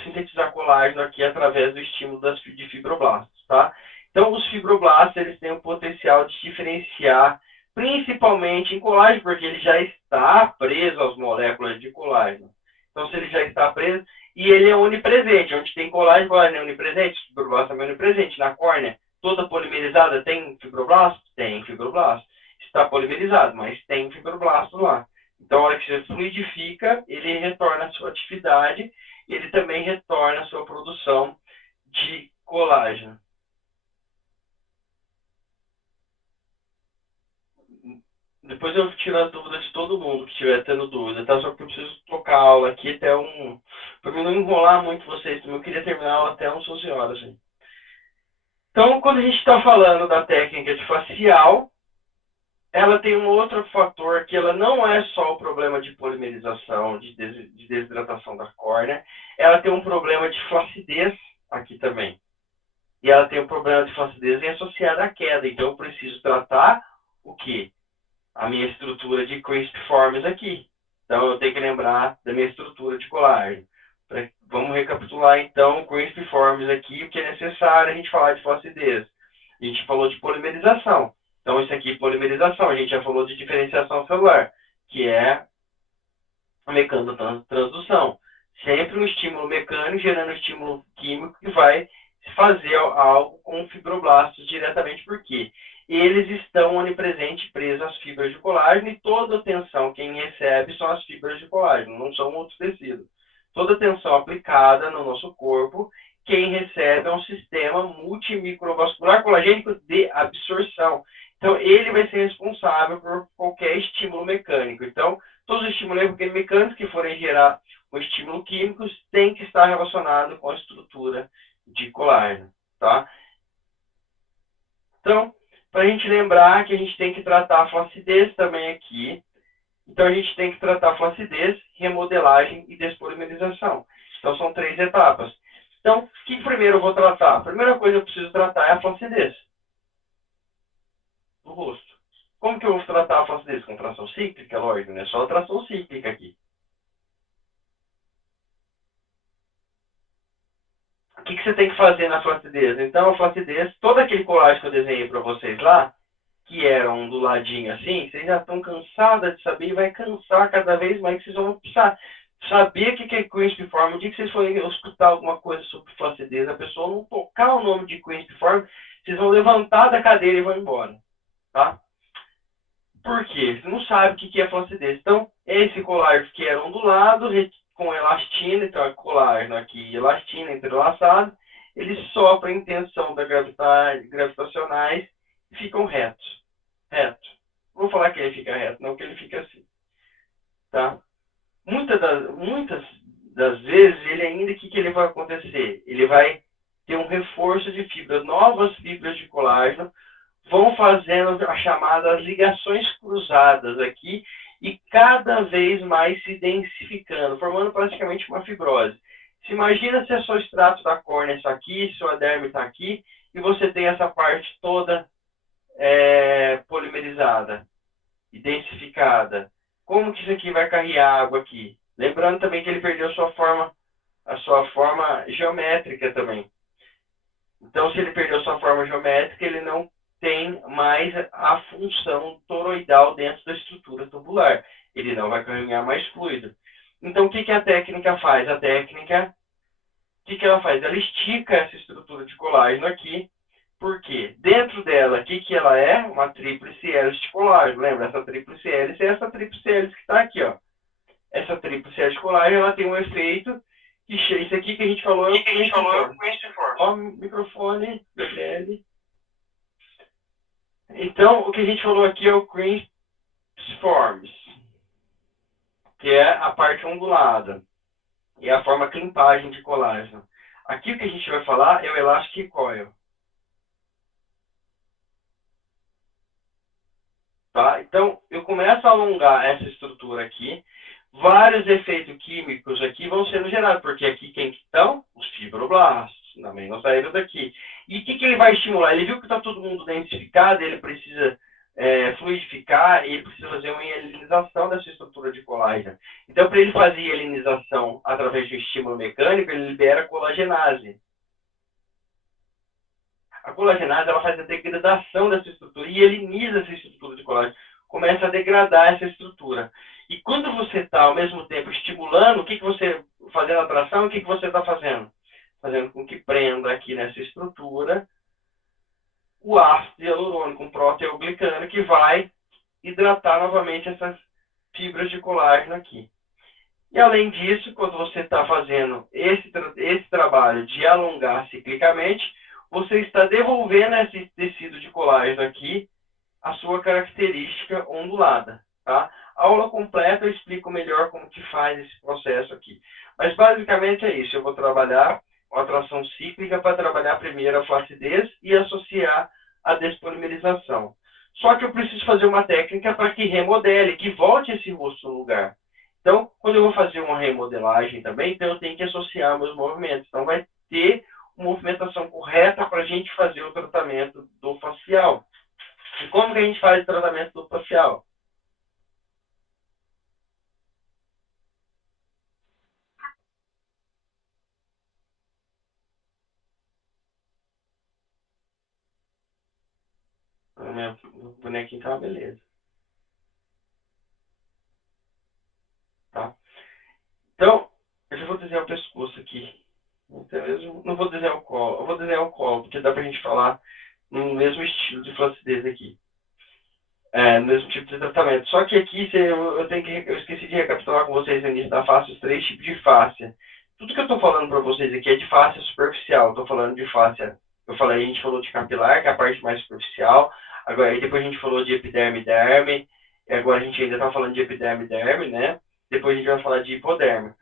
sintetizar colágeno aqui através do estímulo de fibroblastos, tá? Então, os fibroblastos, eles têm o potencial de diferenciar, principalmente em colágeno, porque ele já está preso às moléculas de colágeno. Então, se ele já está preso, e ele é onipresente, onde tem colágeno é onipresente, fibroblasto também é onipresente. Na córnea, toda polimerizada tem fibroblasto? Tem fibroblasto. Está polimerizado, mas tem fibroblasto lá. Então, a hora que você fluidifica, ele retorna a sua atividade, e ele também retorna a sua produção de colágeno. Depois eu tiro as dúvidas de todo mundo que estiver tendo dúvida, tá? Só porque eu preciso tocar a aula aqui até para mim não enrolar muito vocês, eu queria terminar a aula até umas 11 horas. Hein? Então, quando a gente está falando da técnica de facial, ela tem um outro fator que ela não é só o problema de polimerização, de desidratação da córnea, ela tem um problema de flacidez aqui também. E ela tem um problema de flacidez associado à queda. Então, eu preciso tratar o quê? A minha estrutura de crisp-forms aqui. Então, eu tenho que lembrar da minha estrutura de colágeno. Vamos recapitular, então, o crisp-forms aqui, o que é necessário a gente falar de flacidez. A gente falou de polimerização. Então, isso aqui é polimerização. A gente já falou de diferenciação celular, que é a mecanotransdução. Sempre um estímulo mecânico gerando um estímulo químico que vai fazer algo com fibroblastos diretamente, porque eles estão onipresentes presos às fibras de colágeno e toda a tensão quem recebe são as fibras de colágeno, não são outros tecidos. Toda a tensão aplicada no nosso corpo, quem recebe é um sistema multimicrovascular colagênico de absorção. Então, ele vai ser responsável por qualquer estímulo mecânico. Então, todos os estímulos mecânicos que forem gerar um estímulo químico têm que estar relacionados com a estrutura de colágeno, tá? Então, para a gente lembrar que a gente tem que tratar a flacidez também aqui. Então, a gente tem que tratar a flacidez, remodelagem e despolimerização. Então, são 3 etapas. Então, o que primeiro eu vou tratar? A primeira coisa que eu preciso tratar é a flacidez do rosto. Como que eu vou tratar a flacidez? Com tração cíclica? Lógico, não é só a tração cíclica aqui. O que você tem que fazer na flacidez? Então, a flacidez, todo aquele colágeno que eu desenhei para vocês lá, que era onduladinho assim, vocês já estão cansadas de saber e vai cansar cada vez mais, que vocês vão precisar saber o que é crisp-form. O dia que vocês forem escutar alguma coisa sobre flacidez, a pessoa não tocar o nome de crisp-form, vocês vão levantar da cadeira e vão embora, tá? Por quê? Você não sabe o que é flacidez. Então, esse colágeno que era ondulado, com elastina, então é colágeno aqui, elastina entrelaçado, eles sofrem tensão gravitacionais e ficam retos. Reto. Não vou falar que ele fica reto, não, que ele fica assim. Tá? Muitas das vezes, ele ainda, o que ele vai acontecer? Ele vai ter um reforço de fibras, novas fibras de colágeno, vão fazendo as chamadas ligações cruzadas aqui e cada vez mais se densificando, formando praticamente uma fibrose. Se imagina se é só o extrato da córnea isso aqui, sua derme está aqui, e você tem essa parte toda polimerizada e densificada. Como que isso aqui vai carregar água aqui? Lembrando também que ele perdeu a sua forma geométrica também. Então, se ele perdeu sua forma geométrica, ele não tem mais a função toroidal dentro da estrutura tubular. Ele não vai carregar mais fluido. Então, o que a técnica faz? A técnica, o que ela faz? Ela estica essa estrutura de colágeno aqui. Por quê? Dentro dela, o que ela é? Uma tríplice hélice de colágeno. Lembra? Essa tríplice hélice é essa tríplice hélice que está aqui, ó. Essa tríplice hélice de colágeno, ela tem um efeito que isso aqui que a gente falou é o Crinstiform. Ó, microfone, Gabriele. Então, o que a gente falou aqui é o Crinstiforms, que é a parte ondulada. E a forma climpagem de colágeno. Aqui o que a gente vai falar é o Elastic Coil. Tá? Então, eu começo a alongar essa estrutura aqui. Vários efeitos químicos aqui vão sendo gerados, porque aqui quem que estão? Os fibroblastos, também não saíram daqui. E o que ele vai estimular? Ele viu que está todo mundo densificado, ele precisa fluidificar, ele precisa fazer uma hialinização dessa estrutura de colágeno. Então, para ele fazer hialinização através de um estímulo mecânico, ele libera colagenase. A colagenase ela faz a degradação dessa estrutura e hialiniza essa estrutura de colágeno. Começa a degradar essa estrutura. E quando você está, ao mesmo tempo, estimulando, o que você, fazendo atração, o que você está fazendo? Fazendo com que prenda aqui nessa estrutura o ácido hialurônico, um proteoglicano, que vai hidratar novamente essas fibras de colágeno aqui. E além disso, quando você está fazendo esse trabalho de alongar ciclicamente, você está devolvendo esse tecido de colágeno aqui a sua característica ondulada. Tá? A aula completa eu explico melhor como que faz esse processo aqui. Mas basicamente é isso. Eu vou trabalhar uma atração cíclica para trabalhar primeiro a flacidez e associar a despolimerização. Só que eu preciso fazer uma técnica para que remodele, que volte esse rosto no lugar. Então, quando eu vou fazer uma remodelagem também, então eu tenho que associar meus movimentos. Então, vai ter uma movimentação correta para a gente fazer o tratamento do facial. E como que a gente faz o tratamento do facial? O meu bonequinho tá uma beleza. Tá? Então, eu já vou desenhar o pescoço aqui. Até mesmo, não vou desenhar o colo. Eu vou desenhar o colo, porque dá pra gente falar no mesmo estilo de flacidez aqui. No mesmo tipo de tratamento. Só que aqui eu esqueci de recapitular com vocês no início da face os 3 tipos de fáscia. Tudo que eu estou falando para vocês aqui é de fáscia superficial. Estou falando de fáscia. A gente falou de capilar, que é a parte mais superficial. Agora, e depois a gente falou de epiderme e derme. E agora a gente ainda está falando de epiderme e derme, né? Depois a gente vai falar de hipoderme,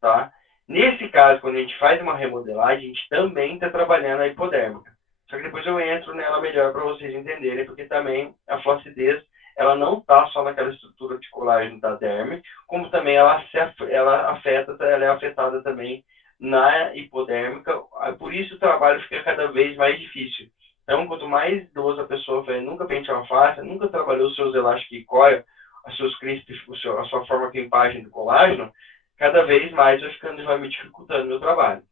tá? Nesse caso, quando a gente faz uma remodelagem, a gente também está trabalhando a hipodérmica. Só que depois eu entro nela melhor para vocês entenderem, porque também a flacidez, ela não está só naquela estrutura de colágeno da derme, como também ela é afetada também na hipodérmica, por isso o trabalho fica cada vez mais difícil. Então, quanto mais idosa a pessoa foi, nunca penteou a face, nunca trabalhou os seus elásticos e coil, a sua forma de limpagem do colágeno, cada vez mais vai me dificultando o meu trabalho.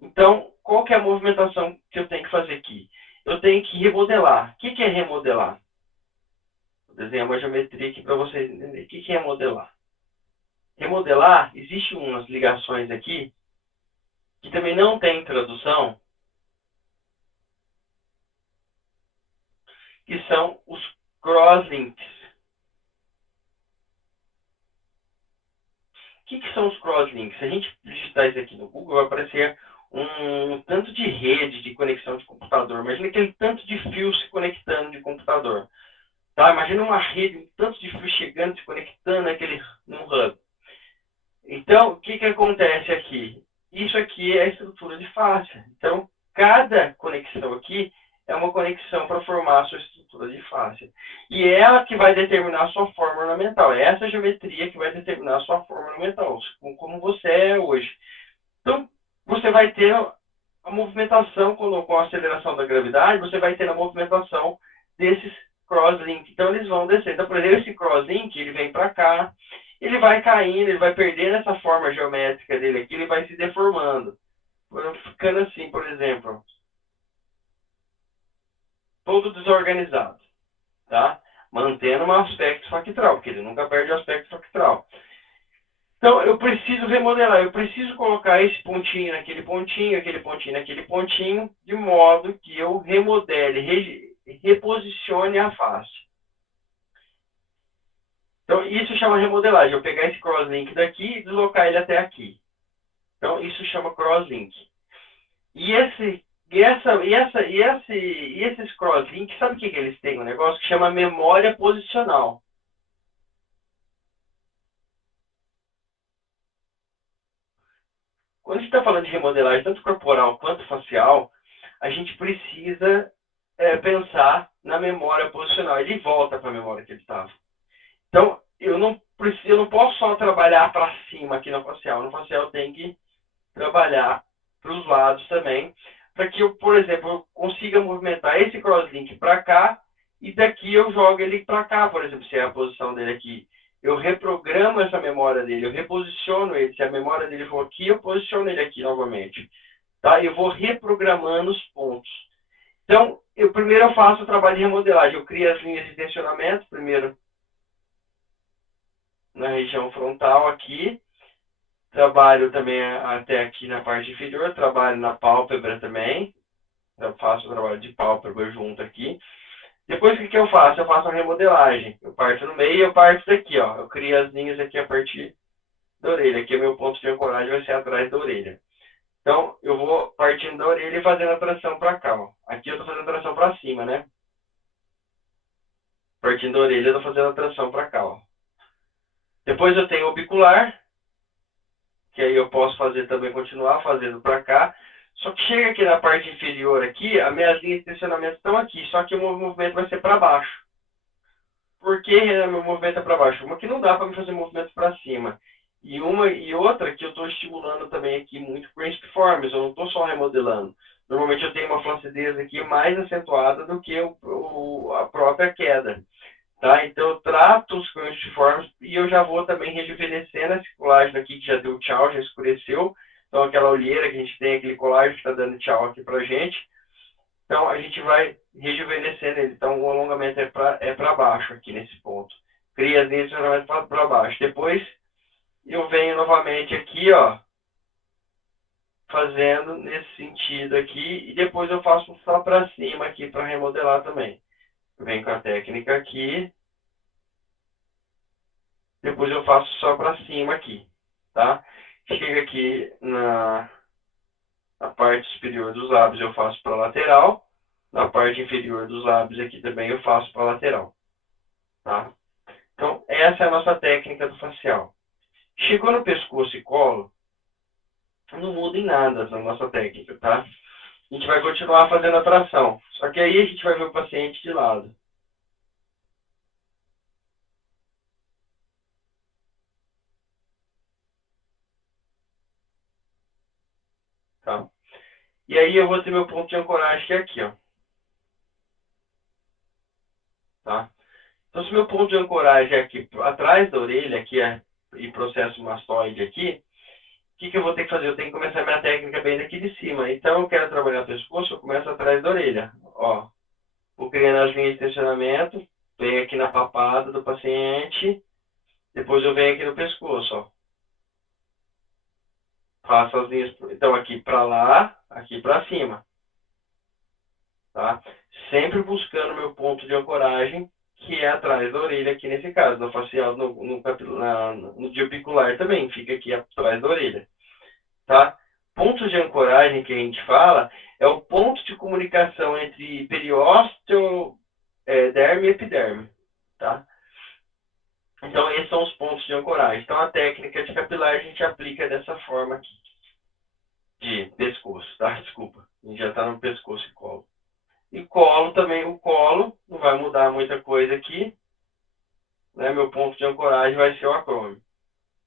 Então, qual que é a movimentação que eu tenho que fazer aqui? Eu tenho que remodelar. O que é remodelar? Vou desenhar uma geometria aqui para vocês entenderem. O que é modelar? Remodelar, existem umas ligações aqui que também não tem tradução, que são os crosslinks. O que são os crosslinks? Se a gente digitar isso aqui no Google, vai aparecer um tanto de rede de conexão de computador. Imagina aquele tanto de fios se conectando de computador. Tá? Imagina uma rede, um tanto de fios chegando, se conectando num hub. Então, o que acontece aqui? Isso aqui é a estrutura de face. Então, cada conexão aqui é uma conexão para formar a sua estrutura de face. E é ela que vai determinar a sua forma ornamental. É essa geometria que vai determinar a sua forma ornamental, como você é hoje. Então, você vai ter a movimentação com a aceleração da gravidade, você vai ter a movimentação desses crosslink. Então, eles vão descer. Então, por exemplo, esse crosslink, ele vem para cá, ele vai caindo, ele vai perdendo essa forma geométrica dele aqui, ele vai se deformando. Ficando assim, por exemplo, todo desorganizado, tá? Mantendo um aspecto fractal, porque ele nunca perde o aspecto fractal. Então, eu preciso remodelar, eu preciso colocar esse pontinho naquele pontinho, aquele pontinho naquele pontinho, de modo que eu remodele, reposicione a face. Então, isso chama remodelagem, eu pegar esse crosslink daqui e deslocar ele até aqui. Então, isso chama crosslink. E esses crosslinks, sabe o que eles têm? Um negócio que chama memória posicional. Quando a gente está falando de remodelagem, tanto corporal quanto facial, a gente precisa pensar na memória posicional. Ele volta para a memória que ele estava. Então, eu não posso só trabalhar para cima aqui no facial. No facial eu tenho que trabalhar para os lados também, para que eu, por exemplo, eu consiga movimentar esse crosslink para cá e daqui eu jogo ele para cá, por exemplo, se é a posição dele aqui. Eu reprogramo essa memória dele, eu reposiciono ele. Se a memória dele for aqui, eu posiciono ele aqui novamente. Tá? Eu vou reprogramando os pontos. Então, primeiro eu faço o trabalho de remodelagem. Eu crio as linhas de tensionamento, primeiro na região frontal aqui. Trabalho também até aqui na parte inferior, trabalho na pálpebra também. Eu faço o trabalho de pálpebra junto aqui. Depois, o que eu faço? Eu faço a remodelagem. Eu parto no meio e eu parto daqui, ó. Eu crio as linhas aqui a partir da orelha. Aqui o meu ponto de ancoragem vai ser atrás da orelha. Então, eu vou partindo da orelha e fazendo a tração para cá, ó. Aqui eu estou fazendo a tração para cima, né? Partindo da orelha, eu estou fazendo a tração para cá, ó. Depois eu tenho o orbicular, que aí eu posso fazer também, continuar fazendo para cá. Só que chega aqui na parte inferior aqui, as minhas linhas de tensionamento estão aqui, só que o movimento vai ser para baixo. Por que meu movimento é para baixo? Uma que não dá para me fazer movimento para cima. E outra que eu estou estimulando também aqui muito cranioformes, eu não estou só remodelando. Normalmente eu tenho uma flacidez aqui mais acentuada do que a própria queda. Tá? Então eu trato os cranioformes e eu já vou também rejuvenescendo esse colágeno aqui que já deu tchau, já escureceu. Então aquela olheira que a gente tem, aquele colágeno que está dando tchau aqui pra gente. Então a gente vai rejuvenescendo ele. Então o alongamento é para baixo aqui nesse ponto. Cria as linhas de alongamento para baixo. Depois eu venho novamente aqui, ó, fazendo nesse sentido aqui e depois eu faço só para cima aqui para remodelar também. Eu venho com a técnica aqui. Depois eu faço só para cima aqui, tá? Chega aqui na parte superior dos lábios eu faço para lateral. Na parte inferior dos lábios aqui também eu faço para lateral, tá? Então, essa é a nossa técnica do facial. Chegou no pescoço e colo, não muda em nada na nossa técnica, tá? A gente vai continuar fazendo a tração. Só que aí a gente vai ver o paciente de lado. Tá? E aí eu vou ter meu ponto de ancoragem que é aqui, ó. Tá? Então, se meu ponto de ancoragem é aqui atrás da orelha, aqui e processo mastoide aqui, o que eu vou ter que fazer? Eu tenho que começar minha técnica bem daqui de cima. Então, eu quero trabalhar o pescoço, eu começo atrás da orelha. Ó, vou criando as linhas de tensionamento, venho aqui na papada do paciente, depois eu venho aqui no pescoço, ó. Faço as linhas, então, aqui para lá, aqui para cima. Tá? Sempre buscando meu ponto de ancoragem, que é atrás da orelha, aqui nesse caso, no facial, no orbicular também, fica aqui atrás da orelha. Tá? Pontos de ancoragem que a gente fala é o ponto de comunicação entre periósteo, derme e epiderme, tá? Então, esses são os pontos de ancoragem. Então, a técnica de capilar a gente aplica dessa forma aqui, de pescoço, tá? Desculpa, a gente já está no pescoço e colo. E colo também, o colo, não vai mudar muita coisa aqui, né? Meu ponto de ancoragem vai ser o acrômio.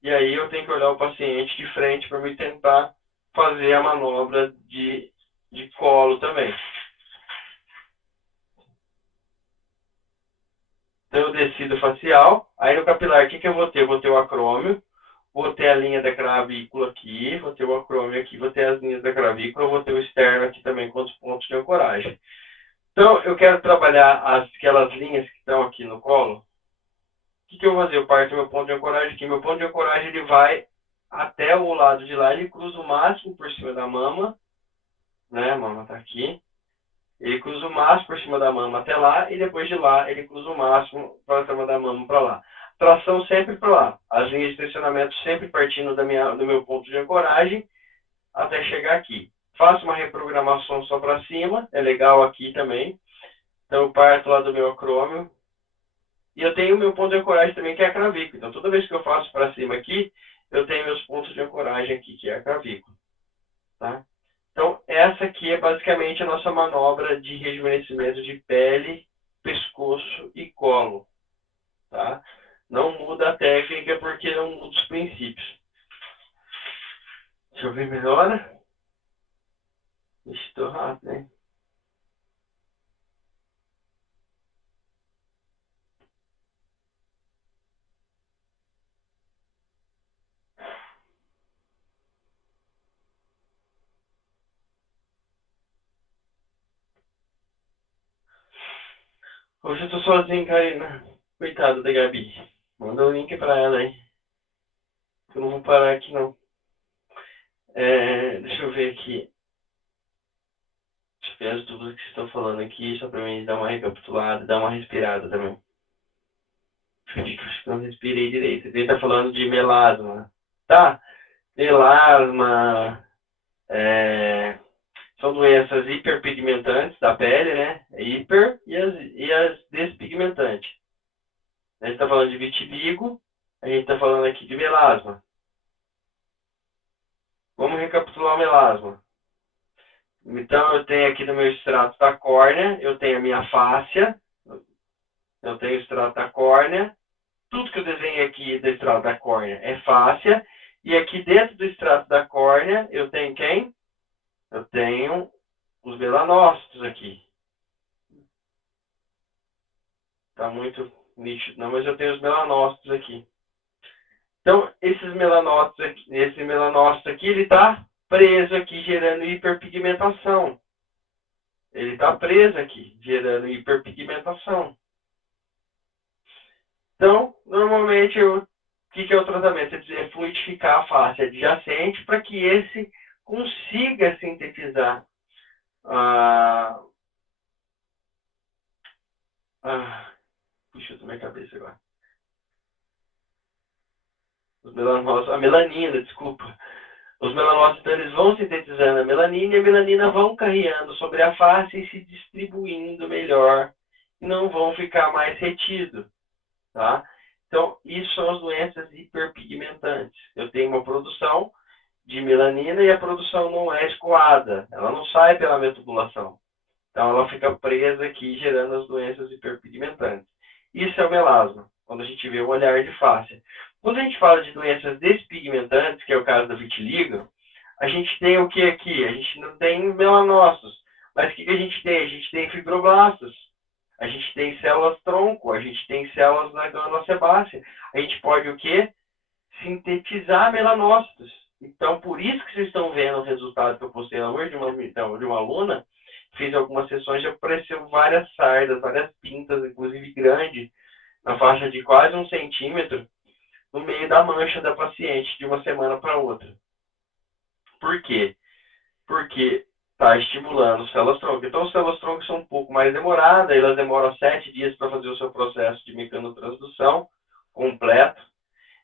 E aí eu tenho que olhar o paciente de frente para me tentar fazer a manobra de colo também. Então eu decido facial, aí no capilar o que eu vou ter? Eu vou ter o acrômio, vou ter a linha da clavícula aqui, vou ter o acrômio aqui, vou ter as linhas da clavícula, vou ter o externo aqui também com os pontos de ancoragem. Então eu quero trabalhar aquelas linhas que estão aqui no colo. O que eu vou fazer? Eu parto meu ponto de ancoragem aqui. Meu ponto de ancoragem ele vai até o lado de lá, ele cruza o máximo por cima da mama, né? A mama está aqui. Ele cruza o máximo por cima da mama até lá, e depois de lá ele cruza o máximo para cima da mama para lá. Tração sempre para lá. As linhas de tensionamento sempre partindo do meu ponto de ancoragem até chegar aqui. Faço uma reprogramação só para cima, é legal aqui também. Então eu parto lá do meu acrômio. E eu tenho o meu ponto de ancoragem também, que é a clavícula. Então toda vez que eu faço para cima aqui, eu tenho meus pontos de ancoragem aqui, que é a clavícula. Tá? Então, essa aqui é basicamente a nossa manobra de rejuvenescimento de pele, pescoço e colo. Tá? Não muda a técnica porque não muda os princípios. Deixa eu ver melhor. Estou rápido, hein? Hoje eu tô sozinho, Karina. Coitada da Gabi. Manda o link pra ela aí. Eu não vou parar aqui, não. Deixa eu ver aqui. Deixa eu ver as dúvidas que vocês estão falando aqui, só pra mim dar uma recapitulada e dar uma respirada também. Acho que não respirei direito. Ele tá falando de melasma. Tá? Melasma, são doenças hiperpigmentantes da pele, né? Hiper e as despigmentantes. A gente está falando de vitiligo, a gente está falando aqui de melasma. Vamos recapitular o melasma. Então, eu tenho aqui no meu extrato da córnea, eu tenho a minha fáscia, eu tenho o extrato da córnea, tudo que eu desenhei aqui do extrato da córnea é fáscia, e aqui dentro do extrato da córnea, eu tenho quem? Eu tenho os melanócitos aqui. Tá muito nítido, não, mas eu tenho os melanócitos aqui. Então, esse melanócito aqui, ele está preso aqui, gerando hiperpigmentação. Ele está preso aqui, gerando hiperpigmentação. Então, normalmente, o que é o tratamento? É fluidificar a face adjacente para que esse consiga sintetizar puxa, eu tô minha cabeça agora. A melanina, desculpa. Os melanócitos, então, eles vão sintetizando a melanina e a melanina vão carreando sobre a face e se distribuindo melhor e não vão ficar mais retido, tá? Então, isso são as doenças hiperpigmentantes. Eu tenho uma produção de melanina e a produção não é escoada, ela não sai pela metubulação. Então, ela fica presa aqui, gerando as doenças hiperpigmentantes. Isso é o melasma, quando a gente vê o olhar de face. Quando a gente fala de doenças despigmentantes, que é o caso da vitiligo, a gente tem o que aqui? A gente não tem melanócitos. Mas o que a gente tem? A gente tem fibroblastos. A gente tem células tronco, a gente tem células na glândula sebácea. A gente pode o quê? Sintetizar melanócitos. Então, por isso que vocês estão vendo o resultado que eu postei hoje de uma aluna, fiz algumas sessões, já apareceu várias sardas, várias pintas, inclusive grande, na faixa de quase 1 centímetro, no meio da mancha da paciente, de uma semana para outra. Por quê? Porque está estimulando células-tronco. Então, as células-tronco são um pouco mais demoradas, elas demoram 7 dias para fazer o seu processo de mecanotransdução completo.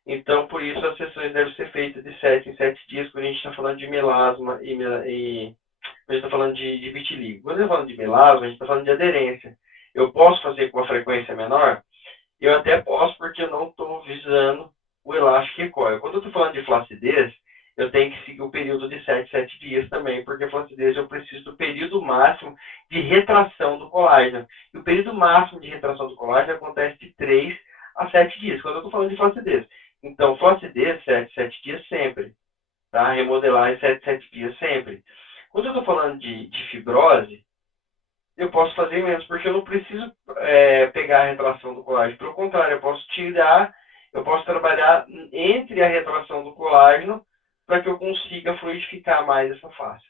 Então, por isso, as sessões devem ser feitas de 7 em 7 dias, quando a gente está falando de melasma e quando a gente está falando de vitiligo. Quando a gente está falando de melasma, a gente está falando de aderência. Eu posso fazer com uma frequência menor? Eu até posso, porque eu não estou visando o elástico que corre. Quando eu estou falando de flacidez, eu tenho que seguir o período de 7 dias também, porque flacidez eu preciso do período máximo de retração do colágeno. E o período máximo de retração do colágeno acontece de 3 a 7 dias, quando eu estou falando de flacidez. Então, flacidez, 7 dias sempre. Tá? Remodelar em 7 dias sempre. Quando eu estou falando de fibrose, eu posso fazer menos, porque eu não preciso pegar a retração do colágeno. Pelo contrário, eu posso tirar, eu posso trabalhar entre a retração do colágeno para que eu consiga fluidificar mais essa face,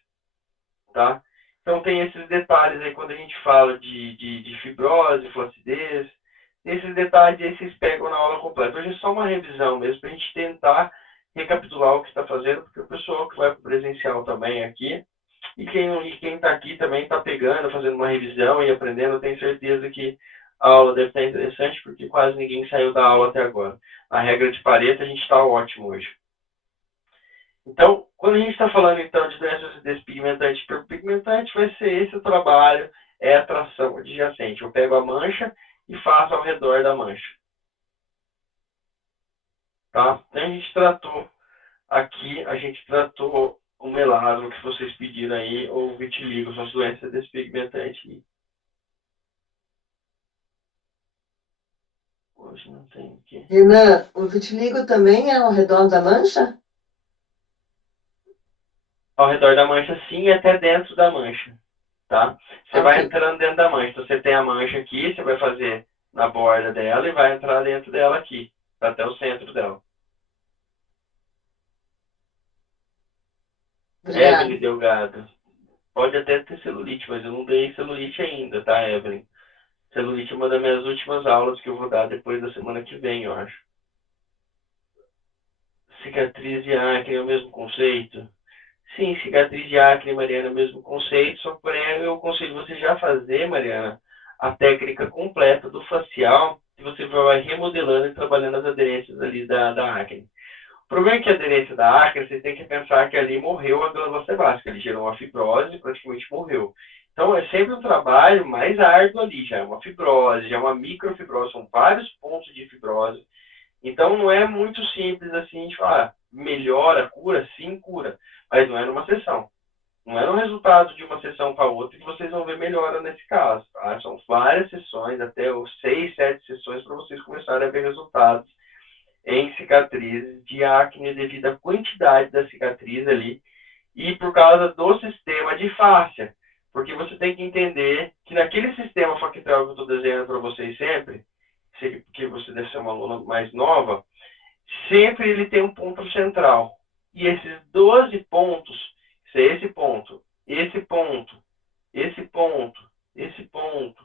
tá? Então tem esses detalhes aí quando a gente fala de fibrose, flacidez, esses detalhes aí vocês pegam na aula completa. Hoje é só uma revisão mesmo para a gente tentar recapitular o que está fazendo, porque o pessoal que vai para o presencial também aqui, e quem está aqui também está pegando, fazendo uma revisão e aprendendo. Eu tenho certeza que a aula deve estar interessante, porque quase ninguém saiu da aula até agora. A regra de Pareto, a gente está ótimo hoje. Então, quando a gente está falando então de doenças despigmentantes e hiperpigmentantes, vai ser esse o trabalho, é a tração adjacente. Eu pego a mancha e faço ao redor da mancha. Tá? Então, a gente tratou o melasma que vocês pediram aí, ou o vitiligo, são as doenças despigmentantes. Hoje não tem aqui. Renan, o vitiligo também é ao redor da mancha? Ao redor da mancha, sim, e até dentro da mancha, tá? Você vai Ok. entrando dentro da mancha. Então, você tem a mancha aqui, você vai fazer na borda dela e vai entrar dentro dela aqui, até o centro dela. Evelyn Obrigada. Delgado. Pode até ter celulite, mas eu não dei celulite ainda, tá, Evelyn? Celulite é uma das minhas últimas aulas que eu vou dar depois da semana que vem, eu acho. Cicatriz de acne é o mesmo conceito? Sim, cicatriz de acne, Mariana, é o mesmo conceito, só que porém eu aconselho você já fazer, Mariana, a técnica completa do facial, que você vai remodelando e trabalhando as aderências ali da acne. O problema é que a aderência da acne, você tem que pensar que ali morreu a glândula sebácea, ele gerou uma fibrose e praticamente morreu. Então é sempre um trabalho mais árduo ali, já é uma fibrose, já é uma microfibrose, são vários pontos de fibrose. Então não é muito simples assim de falar, melhora, cura, sim, cura, mas não é numa sessão. Não é no resultado de uma sessão para outra que vocês vão ver melhora nesse caso, tá? São várias sessões, até 6, 7 sessões para vocês começarem a ver resultados em cicatrizes de acne devido à quantidade da cicatriz ali e por causa do sistema de fáscia. Porque você tem que entender que naquele sistema factorial que eu estou desenhando para vocês sempre, que você deve ser uma aluna mais nova, sempre ele tem um ponto central. E esses 12 pontos, se é esse ponto, esse ponto, esse ponto, esse ponto,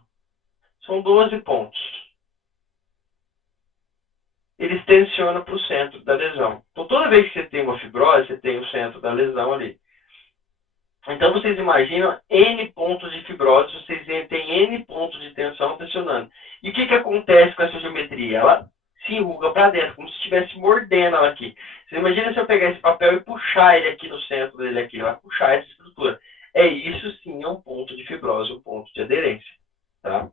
são 12 pontos. Eles tensionam para o centro da lesão. Então, toda vez que você tem uma fibrose, você tem o centro da lesão ali. Então, vocês imaginam N pontos de fibrose, vocês têm N pontos de tensão tensionando. E o que, que acontece com essa geometria? Ela se enruga para dentro, como se estivesse mordendo ela aqui. Você imagina se eu pegar esse papel e puxar ele aqui no centro dele aqui, ele vai puxar essa estrutura. É isso sim, é um ponto de fibrose, um ponto de aderência, tá?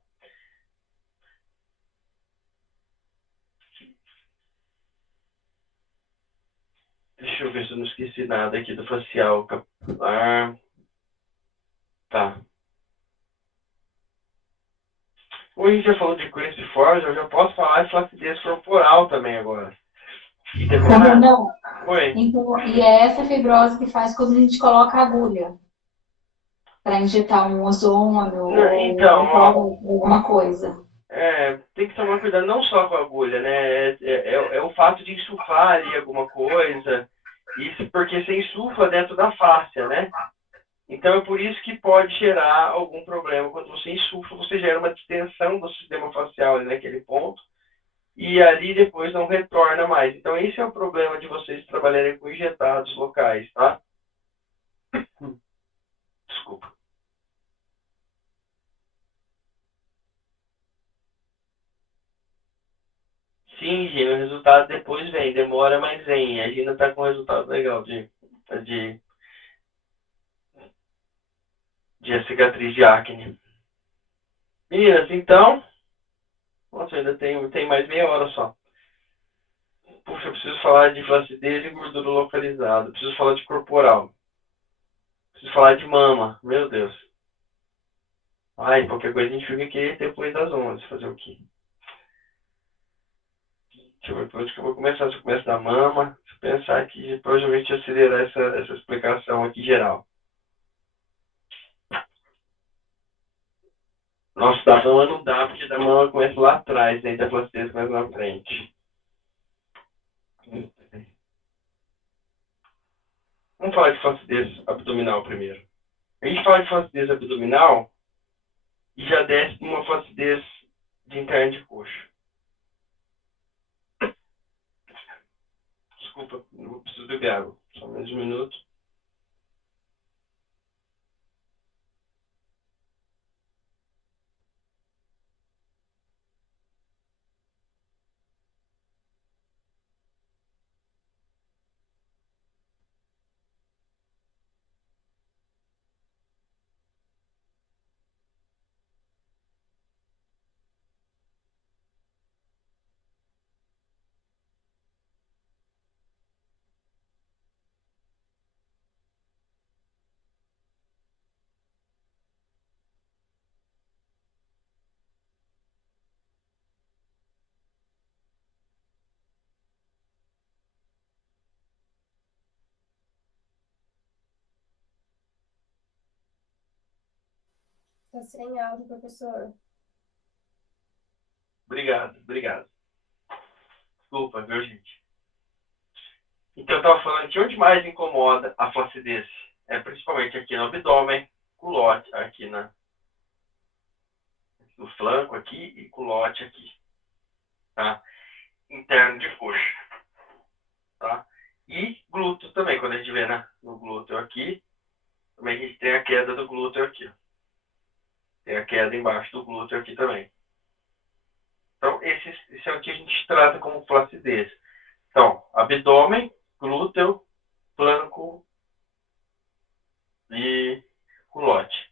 Deixa eu ver se eu não esqueci nada aqui do facial capilar. Tá. Como a gente já falou de cruciformes, eu já posso falar de flacidez corporal também agora. E teve Ô, uma. Renan, Oi. então, e é essa fibrose que faz quando a gente coloca a agulha para injetar um ozônio ou Então, ó, alguma coisa. tem que tomar cuidado não só com a agulha, né? É o fato de insuflar ali alguma coisa. Isso porque você insufla dentro da fáscia, né? Então é por isso que pode gerar algum problema. Quando você insufla, você gera uma distensão do sistema facial ali naquele ponto. E ali depois não retorna mais. Então esse é o problema de vocês trabalharem com injetados locais, tá? Desculpa. Sim, Gina, o resultado depois vem, demora, mas vem. A Gina tá com um resultado legal de, de a cicatriz de acne. Meninas, então, nossa, ainda tem mais meia hora só. Puxa, eu preciso falar de flacidez e gordura localizada. Preciso falar de corporal. Preciso falar de mama. Meu Deus. Ai, qualquer coisa a gente fica aqui depois das 11. Fazer o quê? Deixa eu ver por onde que eu vou começar. Se eu começo da mama, se eu pensar aqui, provavelmente acelerar essa explicação aqui geral. Nossa, da mama não dá, porque da mama começa lá atrás, né? E da flacidez começa na frente. Vamos falar de flacidez abdominal primeiro. A gente fala de flacidez abdominal e já desce para uma flacidez de interna de coxa. Desculpa, eu preciso beber água. Só mais um minuto. Tá sem áudio, professor. Obrigado, obrigado. Desculpa, viu, gente? Então, eu estava falando que onde mais incomoda a flacidez é principalmente aqui no abdômen, culote, aqui no flanco aqui e culote aqui, tá? Interno de coxa, tá? E glúteo também, quando a gente vê no glúteo aqui, também a gente tem a queda do glúteo aqui, ó. Tem a queda embaixo do glúteo aqui também. Então, esse é o que a gente trata como flacidez. Então, abdômen, glúteo, flanco e culote.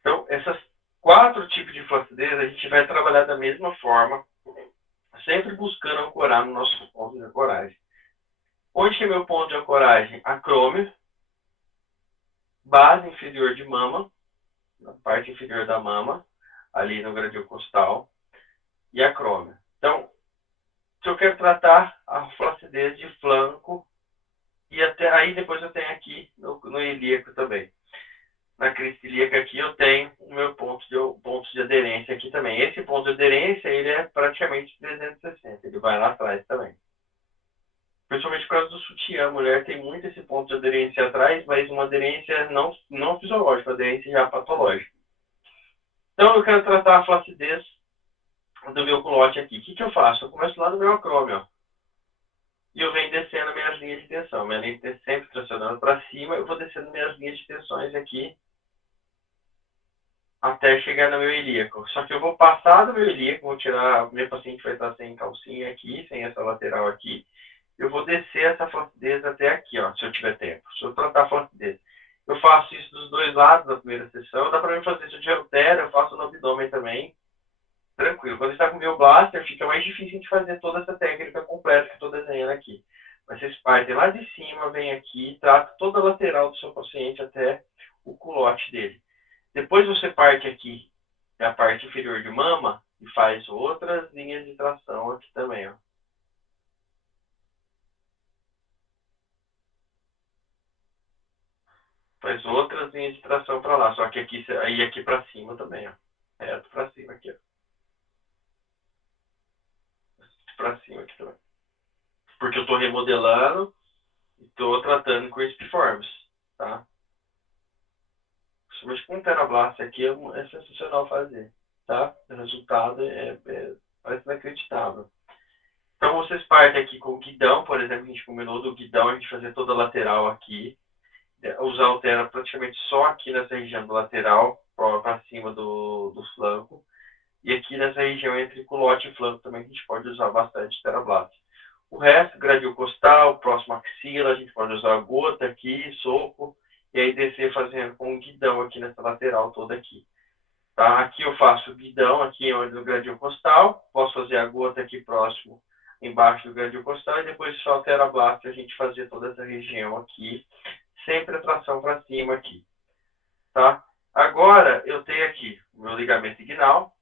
Então, esses 4 tipos de flacidez a gente vai trabalhar da mesma forma, sempre buscando ancorar no nosso ponto de ancoragem. Onde que é meu ponto de ancoragem? Acrômio, base inferior de mama, na parte inferior da mama, ali no gradil costal, e acrômio. Então, se eu quero tratar a flacidez de flanco, e até aí depois eu tenho aqui no ilíaco também. Na crista ilíaca aqui eu tenho o meu ponto de aderência aqui também. Esse ponto de aderência, ele é praticamente 360, ele vai lá atrás também. Principalmente por causa do sutiã, a mulher tem muito esse ponto de aderência atrás, mas uma aderência não fisiológica, uma aderência já patológica. Então eu quero tratar a flacidez do meu culote aqui. O que eu faço? Eu começo lá no meu acrômio, ó, e eu venho descendo minhas linhas de tensão. Minha linha de tensão sempre tracionando para cima, eu vou descendo minhas linhas de tensões aqui até chegar no meu ilíaco. Só que eu vou passar do meu ilíaco, vou tirar, meu paciente vai estar sem calcinha aqui, sem essa lateral aqui. Eu vou descer essa flacidez até aqui, ó, se eu tiver tempo. Se eu tratar a flacidez. Eu faço isso dos dois lados da primeira sessão. Dá para mim fazer isso de halter, eu faço no abdômen também. Tranquilo. Quando está com o meu blaster, fica mais difícil de fazer toda essa técnica completa que eu estou desenhando aqui. Mas vocês partem lá de cima, vem aqui, trata toda a lateral do seu paciente até o culote dele. Depois você parte aqui da parte inferior de mama e faz outras linhas de tração aqui também, ó. Faz outras linhas de tração para lá, só que aqui aí aqui para cima também, ó. Reto para cima aqui, ó. Para cima aqui também. Porque eu estou remodelando e estou tratando com Crispiforms, tá? Principalmente com Terablast aqui é sensacional fazer, tá? O resultado parece inacreditável. Então vocês partem aqui com o guidão, por exemplo, a gente combinou do guidão, a gente fazer toda a lateral aqui, usar altera praticamente só aqui nessa região do lateral, para cima do flanco, E aqui nessa região entre culote e flanco também a gente pode usar bastante TheraBlast. O resto, gradil costal, próximo axila, a gente pode usar gota aqui, soco, e aí descer fazendo com um guidão aqui nessa lateral toda aqui. Tá? Aqui eu faço o guidão, aqui onde do gradil costal, posso fazer a gota aqui próximo, embaixo do gradil costal, e depois só o TheraBlast a gente fazer toda essa região aqui, sempre a tração para cima aqui. Tá? Agora eu tenho aqui o meu ligamento inguinal,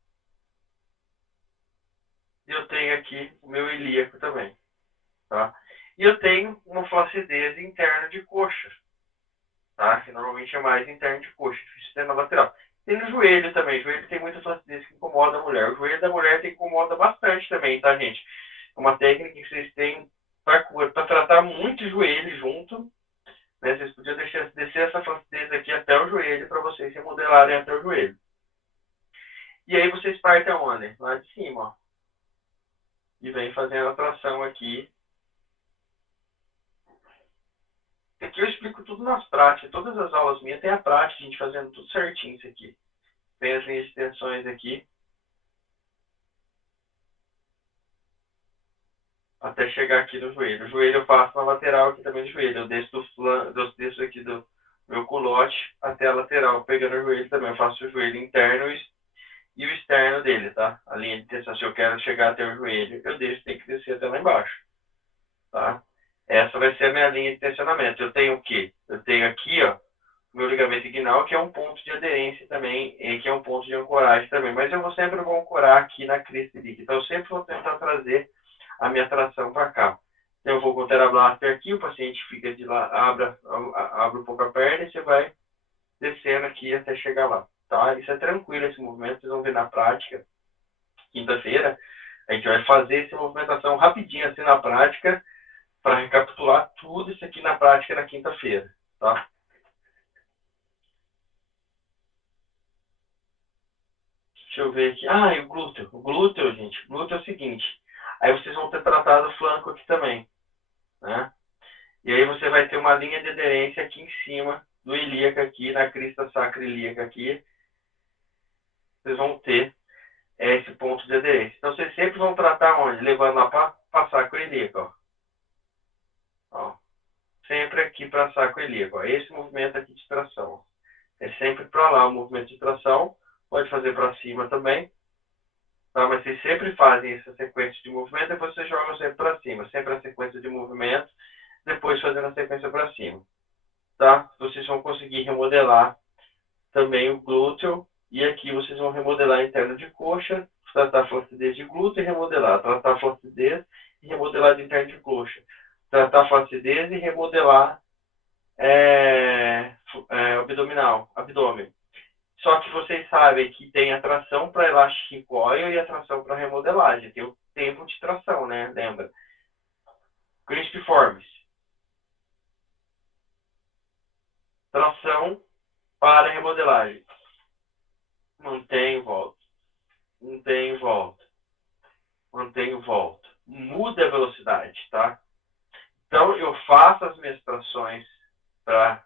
e eu tenho aqui o meu ilíaco também. Tá? E eu tenho uma flacidez interna de coxa, tá? Que normalmente é mais interno de coxa, difícil ter na lateral. Tem no joelho também, o joelho tem muita flacidez que incomoda a mulher. O joelho da mulher tem incomoda bastante também, tá, gente? É uma técnica que vocês têm para tratar muito joelho junto, né? Vocês podiam descer essa flacidez aqui até o joelho para vocês remodelarem até o joelho. E aí vocês partem aonde? Lá de cima, ó. E vem fazendo a tração aqui. Aqui eu explico tudo nas práticas. Todas as aulas minhas tem a prática, a gente fazendo tudo certinho isso aqui. Tem as linhas de tensões aqui. Até chegar aqui no joelho. O joelho eu faço na lateral aqui também do joelho. Eu desço aqui do meu culote até a lateral, pegando o joelho também. Eu faço o joelho interno e o externo dele, tá? A linha de tensão, se eu quero chegar até o joelho, eu tem que descer até lá embaixo, tá? Essa vai ser a minha linha de tensionamento. Eu tenho o quê? Eu tenho aqui, ó, o meu ligamento inguinal, que é um ponto de aderência também, e que é um ponto de ancoragem também. Mas eu sempre vou ancorar aqui na crista líquida. Então, eu sempre vou tentar trazer a minha tração para cá. Então, eu vou com o TheraBlaster aqui, o paciente fica de lá, abre um pouco a perna e você vai descendo aqui até chegar lá, tá? Isso é tranquilo, esse movimento, vocês vão ver na prática. Quinta-feira, a gente vai fazer essa movimentação rapidinho assim na prática, para recapitular tudo isso aqui na prática na quinta-feira, tá? Deixa eu ver aqui. Ah, e o glúteo. O glúteo, gente, o glúteo é o seguinte. Aí vocês vão ter tratado o flanco aqui também, né? E aí você vai ter uma linha de aderência aqui em cima do ilíaco aqui, na crista sacra ilíaca aqui. Vocês vão ter esse ponto de aderência. Então vocês sempre vão tratar onde? Levando lá para sacro ilíaco, ó. Ó. Sempre aqui para sacro ilíaco, ó. Esse movimento aqui de tração, ó. É sempre para lá o movimento de tração. Pode fazer para cima também. Tá? Mas vocês sempre fazem essa sequência de movimento, depois vocês jogam sempre para cima. Sempre a sequência de movimento, depois fazendo a sequência para cima. Tá? Vocês vão conseguir remodelar também o glúteo. E aqui vocês vão remodelar a interna de coxa, tratar a flacidez de glúteo e remodelar. Tratar a flacidez e remodelar de interna de coxa. Tratar a flacidez e remodelar abdômen. Só que vocês sabem que tem a tração para elastic coil e a tração para remodelagem. Tem o tempo de tração, né? Lembra? Crispiformes. Tração para remodelagem. Mantém volta. Mantém volta. Mantém volta. Muda a velocidade, tá? Então, eu faço as minhas trações para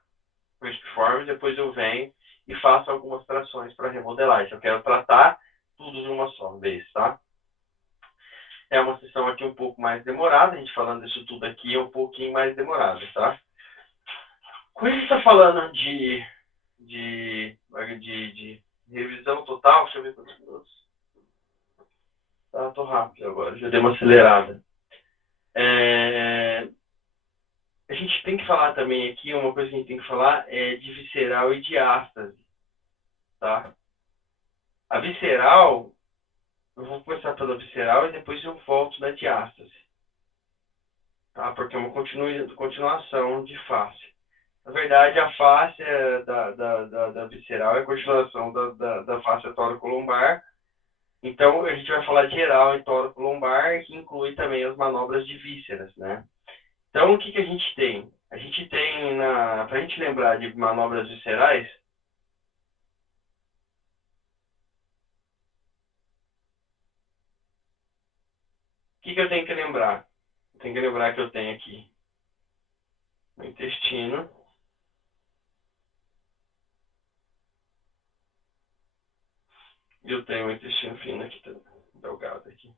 crispiformes, depois eu venho e faço algumas trações para remodelagem. Eu quero tratar tudo de uma só vez, tá? É uma sessão aqui um pouco mais demorada, a gente falando disso tudo aqui é um pouquinho mais demorada, tá? Quando a gente está falando de revisão total, deixa eu ver quantos minutos. Tá, tô rápido agora, já dei uma acelerada. A gente tem que falar também aqui, uma coisa que a gente tem que falar é de visceral e diástase, tá? A visceral, eu vou começar pela visceral e depois eu volto na diástase, tá? Porque é uma continuação de face. Na verdade, a face da visceral é a continuação da face tóraco-lombar. Então, a gente vai falar geral em tóraco-lombar, que inclui também as manobras de vísceras, né? Então, o que que a gente tem? A gente tem, para a gente lembrar de manobras viscerais, o que que eu tenho que lembrar? Eu tenho que lembrar que eu tenho aqui o intestino, Eu tenho um intestino fino aqui também, delgado aqui.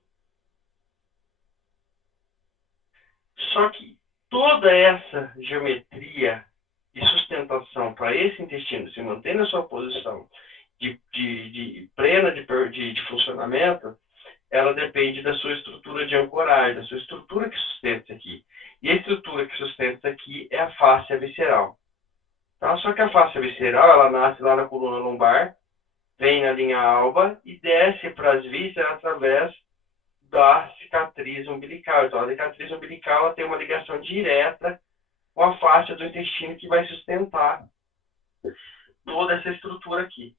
Só que toda essa geometria e sustentação para esse intestino se manter na sua posição plena de funcionamento, ela depende da sua estrutura de ancoragem, da sua estrutura que sustenta isso aqui. E a estrutura que sustenta isso aqui é a fáscia visceral. Tá? Só que a fáscia visceral, ela nasce lá na coluna lombar, vem na linha alba e desce para as vísceras através da cicatriz umbilical. Então, a cicatriz umbilical ela tem uma ligação direta com a fáscia do intestino que vai sustentar toda essa estrutura aqui.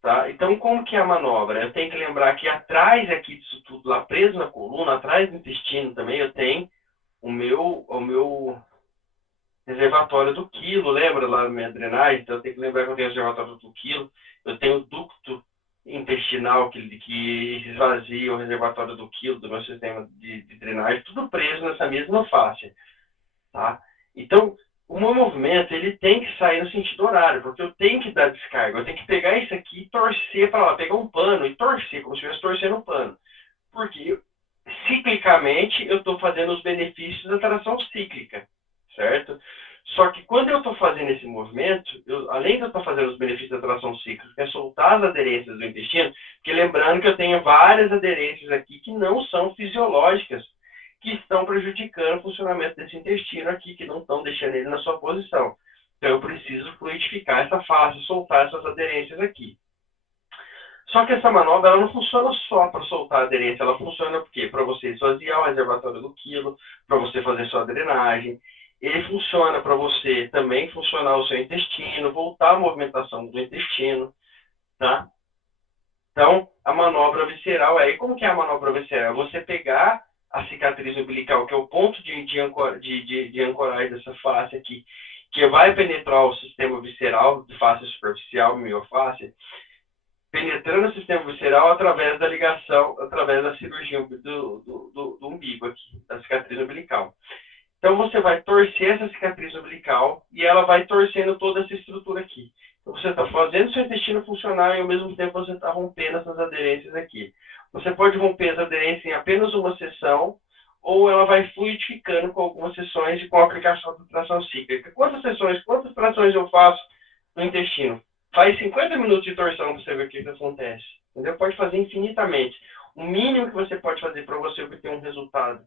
Tá? Então, como que é a manobra? Eu tenho que lembrar que atrás aqui disso tudo, lá preso na coluna, atrás do intestino também, eu tenho o meu reservatório do quilo, lembra lá na minha drenagem? Então, eu tenho que lembrar que eu tenho o reservatório do quilo, eu tenho o ducto intestinal que esvazia o reservatório do quilo do meu sistema de drenagem, tudo preso nessa mesma faixa, tá? Então, o meu movimento, ele tem que sair no sentido horário, porque eu tenho que dar descarga, eu tenho que pegar isso aqui e torcer para lá, pegar um pano e torcer, como se estivesse torcendo um pano. Porque, ciclicamente, eu estou fazendo os benefícios da tração cíclica, certo? Só que quando eu estou fazendo esse movimento, além de eu estar fazendo os benefícios da tração cíclica, que é soltar as aderências do intestino, porque lembrando que eu tenho várias aderências aqui que não são fisiológicas, que estão prejudicando o funcionamento desse intestino aqui, que não estão deixando ele na sua posição. Então, eu preciso fluidificar essa face, soltar essas aderências aqui. Só que essa manobra ela não funciona só para soltar a aderência, ela funciona por quê? Para você esvaziar o reservatório do quilo, para você fazer sua drenagem. Ele funciona para você também funcionar o seu intestino, voltar a movimentação do intestino, tá? Então, a manobra visceral é... E como que é a manobra visceral? É você pegar a cicatriz umbilical, que é o ponto de ancoragem dessa face aqui, que vai penetrar o sistema visceral, de face superficial, miofáscia, penetrando o sistema visceral através da ligação, através da cirurgia do umbigo aqui, da cicatriz umbilical. Então, você vai torcer essa cicatriz umbilical e ela vai torcendo toda essa estrutura aqui. Então, você está fazendo seu intestino funcionar e, ao mesmo tempo, você está rompendo essas aderências aqui. Você pode romper as aderências em apenas uma sessão ou ela vai fluidificando com algumas sessões e com a aplicação da tração cíclica. Quantas trações eu faço no intestino? Faz 50 minutos de torção para você ver o que acontece. Entendeu? Pode fazer infinitamente. O mínimo que você pode fazer para você obter um resultado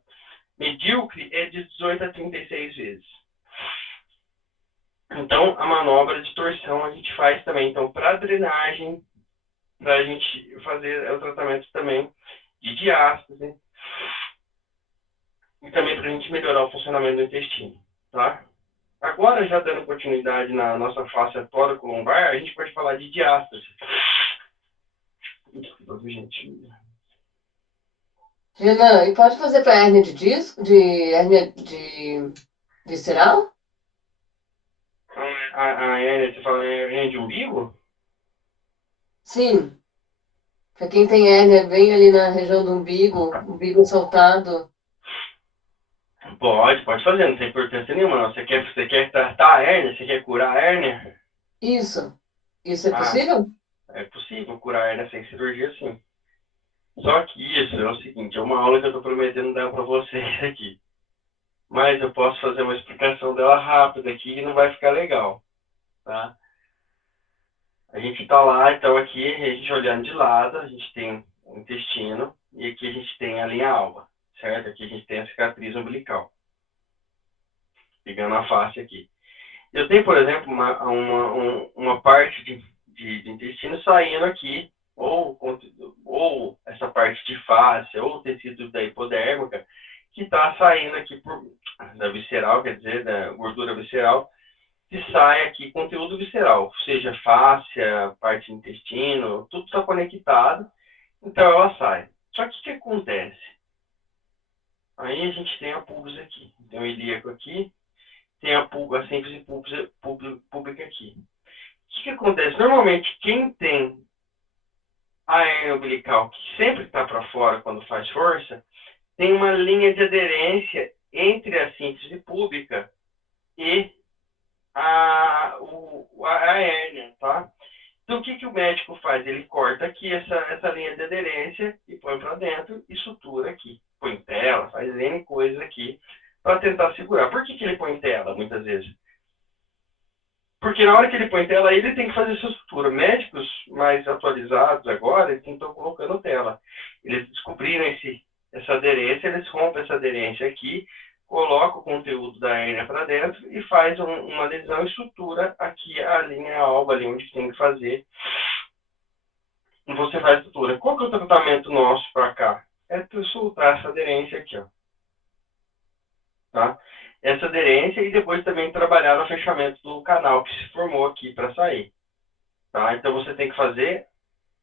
medíocre é de 18 a 36 vezes. Então, a manobra de torção a gente faz também. Então, para drenagem, para a gente fazer o tratamento também de diástase e também para a gente melhorar o funcionamento do intestino, tá? Agora, já dando continuidade na nossa face tóraco-lombar, a gente pode falar de diástase. Desculpa, gente. Renan, e pode fazer para hérnia de disco, de hérnia de visceral? A hérnia, você fala hérnia de umbigo? Sim. Para quem tem hérnia bem ali na região do umbigo soltado. Pode fazer, não tem importância nenhuma. Não. Você quer tratar a hérnia? Você quer curar a hérnia? Isso. Isso é possível? É possível curar a hérnia sem cirurgia, sim. Só que isso é o seguinte, é uma aula que eu estou prometendo dar para vocês aqui. Mas eu posso fazer uma explicação dela rápida aqui e não vai ficar legal, tá? A gente está lá, então aqui, a gente olhando de lado, a gente tem o intestino e aqui a gente tem a linha alba, certo? Aqui a gente tem a cicatriz umbilical, pegando a face aqui. Eu tenho, por exemplo, uma parte de intestino saindo aqui, ou essa parte de face, ou tecido da hipodérmica, que está saindo aqui da visceral, quer dizer, da gordura visceral, que sai aqui conteúdo visceral, seja fáscia, parte do intestino, tudo está conectado, então ela sai. Só que o que acontece? Aí a gente tem a pubis aqui, tem o ilíaco aqui, tem a síntese pública aqui. O que acontece? Normalmente, quem tem a hérnia umbilical, que sempre está para fora quando faz força, tem uma linha de aderência entre a síntese pública e a hérnia, tá? Então, o que, que o médico faz? Ele corta aqui essa linha de aderência e põe para dentro e sutura aqui. Põe tela, faz N coisas aqui para tentar segurar. Por que, que ele põe tela, muitas vezes? Porque na hora que ele põe tela, ele tem que fazer essa sutura. Médicos mais atualizados agora, eles estão colocando tela. Eles descobriram essa aderência, eles rompem essa aderência aqui, colocam o conteúdo da hérnia para dentro e faz uma lesão e sutura aqui a linha alba, ali onde tem que fazer. Você faz a sutura. Qual que é o tratamento nosso para cá? É tu soltar essa aderência aqui, ó. Tá? Essa aderência e depois também trabalhar no fechamento do canal que se formou aqui para sair. Tá? Então você tem que fazer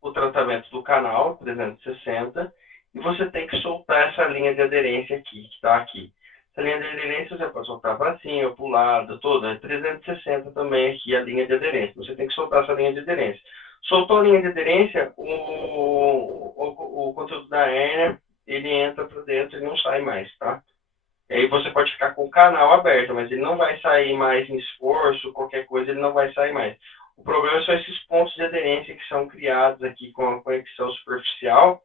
o tratamento do canal 360 e você tem que soltar essa linha de aderência aqui, que está aqui. Essa linha de aderência você pode soltar para cima, para o lado, toda. É 360 também aqui a linha de aderência. Você tem que soltar essa linha de aderência. Soltou a linha de aderência, o conteúdo da hérnia, ele entra para dentro e não sai mais, tá? E aí você pode ficar com o canal aberto, mas ele não vai sair mais em esforço, qualquer coisa, ele não vai sair mais. O problema são esses pontos de aderência que são criados aqui com a conexão superficial,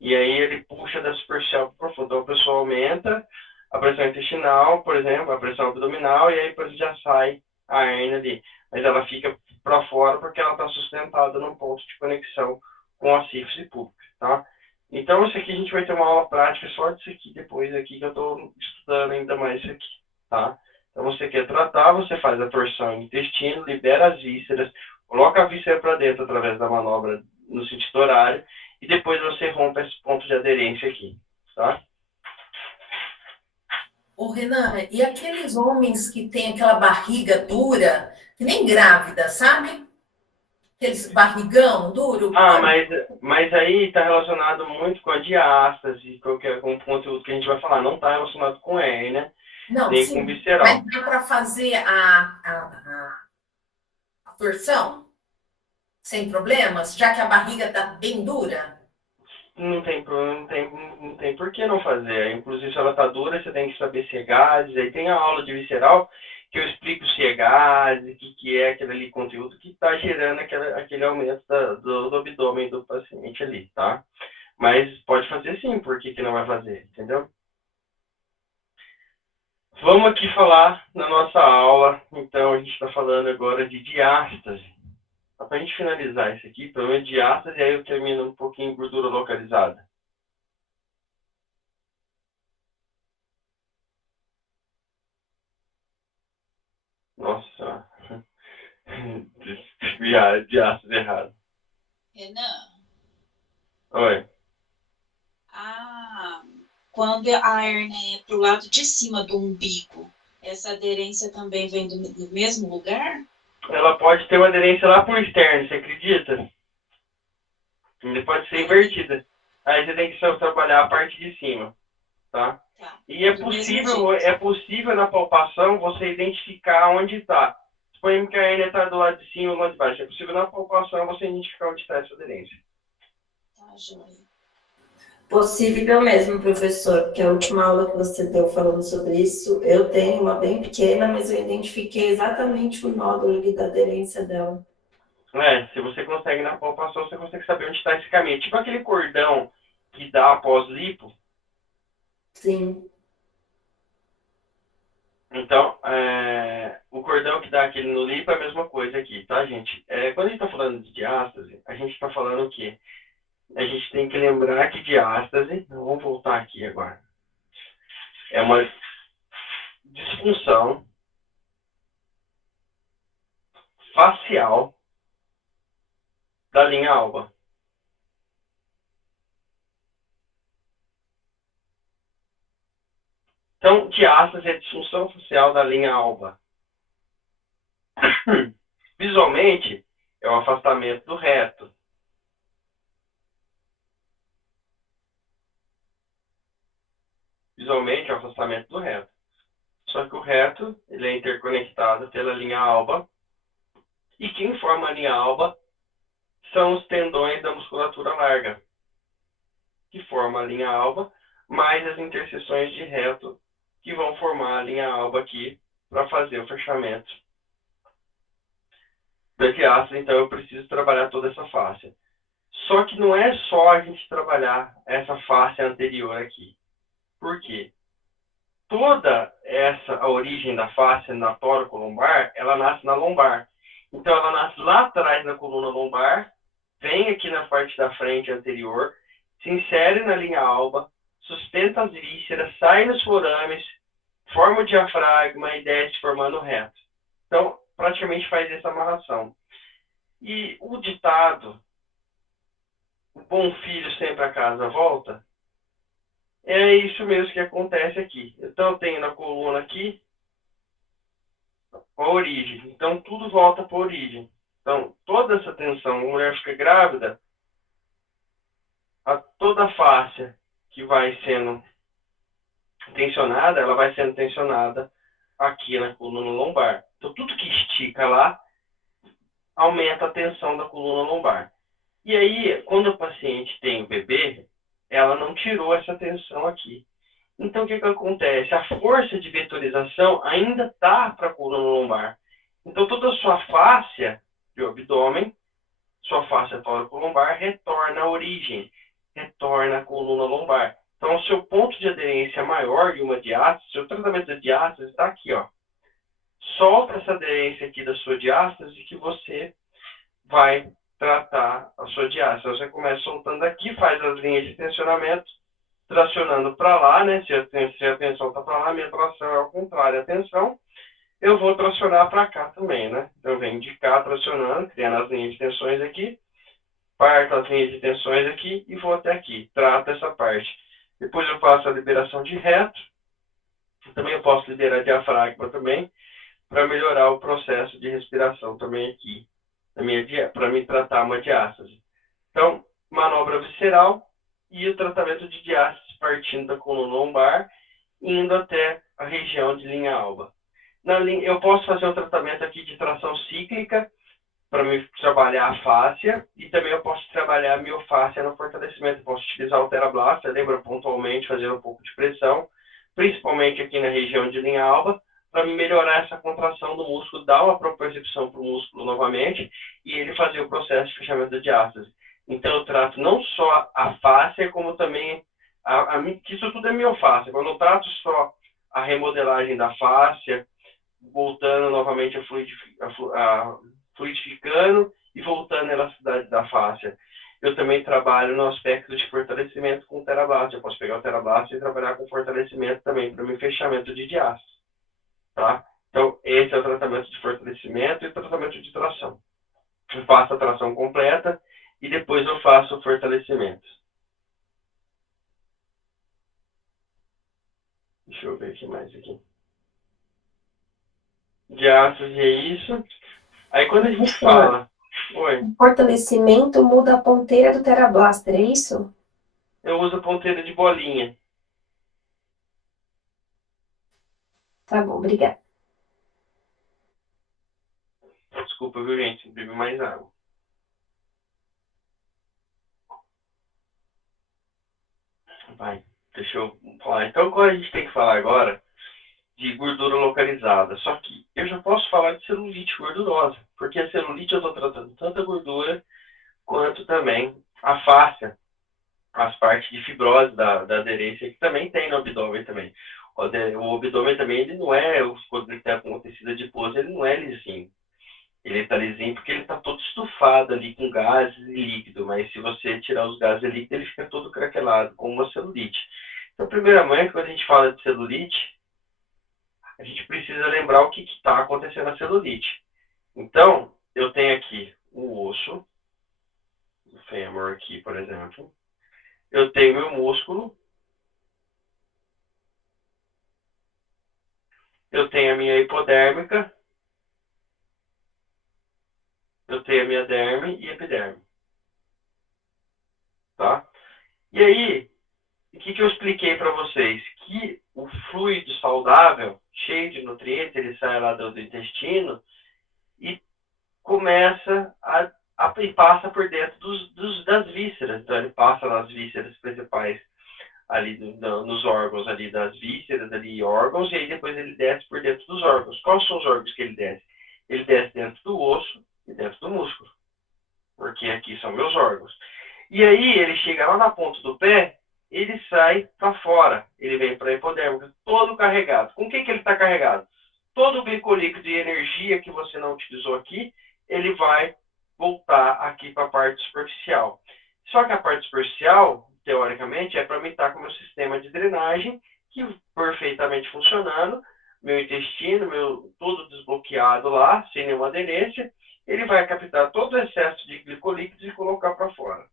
e aí ele puxa da superficial para o profundo. Então a pessoa aumenta a pressão intestinal, por exemplo, a pressão abdominal, e aí depois já sai a hérnia ali. Mas ela fica para fora porque ela está sustentada num ponto de conexão com a sífise pública, tá? Então, isso aqui a gente vai ter uma aula prática só disso aqui, depois aqui, que eu estou estudando ainda mais isso aqui, tá? Então, você quer tratar, você faz a torção do intestino, libera as vísceras, coloca a víscera para dentro através da manobra no sentido horário, e depois você rompe esse ponto de aderência aqui, tá? Ô, Renan, e aqueles homens que têm aquela barriga dura, que nem grávida, sabe? Aqueles barrigão duro. Ah, mas aí está relacionado muito com a diástase, com o conteúdo que a gente vai falar. Não está relacionado com hérnia, Não, nem sim, com visceral. mas dá para fazer a torção sem problemas, já que a barriga está bem dura? Não tem por que não fazer. Inclusive, se ela está dura, você tem que saber se é gases. Aí tem a aula de visceral que eu explico se é gases, o que é aquele ali conteúdo que está gerando aquele aumento do abdômen do paciente ali, tá? Mas pode fazer sim, por que não vai fazer, entendeu? Vamos aqui falar na nossa aula, então a gente está falando agora de diástase. Só para a gente finalizar isso aqui, pelo menos diástase, e aí eu termino um pouquinho em gordura localizada. Nossa, diástase errado. Renan, Oi. quando a hérnia é para o lado de cima do umbigo, essa aderência também vem do mesmo lugar? Ela pode ter uma aderência lá por externo, você acredita? Ele pode ser invertida. Aí você tem que só trabalhar a parte de cima, tá? Tá. E é Do mesmo jeito. possível na palpação você identificar onde está. Suponhamos que a hérnia está do lado de cima ou do lado de baixo. É possível na palpação você identificar onde está essa aderência. Tá, joia. Possível mesmo, professor, porque a última aula que você deu falando sobre isso, eu tenho uma bem pequena, mas eu identifiquei exatamente o nódulo ali da aderência dela. Se você consegue na palpação, você consegue saber onde está esse caminho. Tipo aquele cordão que dá após lipo. Sim. Então, o cordão que dá aquele no lipo é a mesma coisa aqui, tá, gente? Quando a gente está falando de diástase, a gente está falando o quê? A gente tem que lembrar que diástase, vamos voltar aqui agora, é uma disfunção facial da linha alba. Então, diástase é a disfunção facial da linha alba. Visualmente, é o afastamento do reto. Visualmente, é o afastamento do reto. Só que o reto, ele é interconectado pela linha alba. E quem forma a linha alba são os tendões da musculatura larga, que formam a linha alba, mais as interseções de reto, que vão formar a linha alba aqui para fazer o fechamento da diástase, então eu preciso trabalhar toda essa fáscia. Só que não é só a gente trabalhar essa fáscia anterior aqui. Por quê? Toda a origem da fáscia na tóraco-lombar, ela nasce na lombar. Então, ela nasce lá atrás da coluna lombar, vem aqui na parte da frente anterior, se insere na linha alba, sustenta as vísceras, sai nos forames, forma o diafragma e desce formando reto. Então, praticamente faz essa amarração. E o ditado, o bom filho sempre a casa volta, é isso mesmo que acontece aqui. Então, eu tenho na coluna aqui a origem. Então, tudo volta para a origem. Então, toda essa tensão, a mulher fica grávida, toda a fáscia que vai sendo tensionada, ela vai sendo tensionada aqui na coluna lombar. Então, tudo que estica lá, aumenta a tensão da coluna lombar. E aí, quando a paciente tem o bebê, ela não tirou essa tensão aqui. Então, o que acontece? A força de vetorização ainda está para a coluna lombar. Então, toda a sua fáscia do abdômen, sua fáscia tóraco-lombar, retorna à origem, retorna à coluna lombar. Então, o seu ponto de aderência maior de uma diástase, seu tratamento de diástase está aqui, ó. Solta essa aderência aqui da sua diástase que você vai tratar a sua diástase. Você começa soltando aqui, faz as linhas de tensionamento, tracionando para lá, né? Se a tensão está para lá, minha tração é ao contrário. A tensão, eu vou tracionar para cá também, né? Então, eu venho de cá tracionando, criando as linhas de tensões aqui, parto as linhas de tensões aqui e vou até aqui. Trato essa parte. Depois eu faço a liberação de reto. Também eu posso liberar diafragma também, para melhorar o processo de respiração também aqui, para me tratar uma diástase. Então, manobra visceral e o tratamento de diástase partindo da coluna lombar, indo até a região de linha alba. Eu posso fazer um tratamento aqui de tração cíclica, para me trabalhar a fáscia, e também eu posso trabalhar a miofáscia no fortalecimento. Eu posso utilizar o TheraBlast, lembra, pontualmente, fazer um pouco de pressão, principalmente aqui na região de linha alba, para me melhorar essa contração do músculo, dar uma propriocepção para o músculo novamente, e ele fazer o processo de fechamento da diástase. Então, eu trato não só a fáscia, como também, que isso tudo é miofáscia. Quando eu trato só a remodelagem da fáscia, voltando novamente fluidificando e voltando à elasticidade da fáscia. Eu também trabalho no aspecto de fortalecimento com o TheraBlast. Eu posso pegar o TheraBlast e trabalhar com fortalecimento também, para o meu fechamento de diástase. Tá? Então, esse é o tratamento de fortalecimento e o tratamento de tração. Eu faço a tração completa e depois eu faço o fortalecimento. Deixa eu ver o que mais aqui. Diástase é isso. Aí quando a gente fala... Oi. O fortalecimento muda a ponteira do TheraBlaster, é isso? Eu uso a ponteira de bolinha. Tá bom, obrigada. Desculpa, viu, gente? Bebi mais água. Vai, deixa eu falar. Então, agora a gente tem que falar agora de gordura localizada. Só que eu já posso falar de celulite gordurosa, porque a celulite eu estou tratando tanto a gordura quanto também a fáscia, as partes de fibrose da aderência, que também tem no abdômen também. O abdômen também, ele não é, quando ele está com tecido adiposo, ele não é lisinho. Ele está lisinho porque ele está todo estufado ali com gases e líquido, mas se você tirar os gases e líquido, ele fica todo craquelado, como uma celulite. Então, primeiramente, quando a gente fala de celulite, a gente precisa lembrar o que está acontecendo na celulite. Então, eu tenho aqui o osso, o fêmur aqui, por exemplo. Eu tenho meu músculo. Eu tenho a minha hipodérmica. Eu tenho a minha derme e epiderme. Tá? E aí, o que eu expliquei para vocês? Que o fluido saudável, cheio de nutrientes, ele sai lá do intestino e começa e passa por dentro das vísceras. Então, ele passa nas vísceras principais, ali nos órgãos ali das vísceras, ali órgãos, e aí depois ele desce por dentro dos órgãos. Quais são os órgãos que ele desce? Ele desce dentro do osso e dentro do músculo, porque aqui são meus órgãos. E aí ele chega lá na ponta do pé, ele sai para fora, ele vem para a hipodérmica, todo carregado. Com o que ele está carregado? Todo o glicolíquido e energia que você não utilizou aqui, ele vai voltar aqui para a parte superficial. Só que a parte superficial, teoricamente, é para mim estar com o meu sistema de drenagem, que perfeitamente funcionando, meu intestino, tudo desbloqueado lá, sem nenhuma aderência, ele vai captar todo o excesso de glicolíquidos e colocar para fora.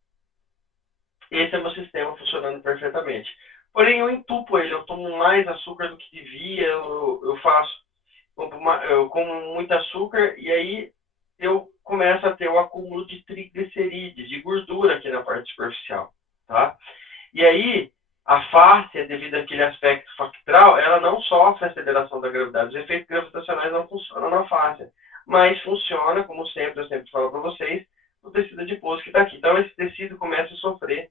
Esse é o meu sistema funcionando perfeitamente. Porém, eu entupo ele, eu tomo mais açúcar do que devia, eu como muito açúcar e aí eu começo a ter o acúmulo de triglicerídeos, de gordura aqui na parte superficial, tá? E aí, a fáscia, devido àquele aspecto factral, ela não sofre a aceleração da gravidade. Os efeitos gravitacionais não funcionam na fáscia, mas funciona, como sempre, eu sempre falo para vocês, no tecido adiposo que está aqui. Então, esse tecido começa a sofrer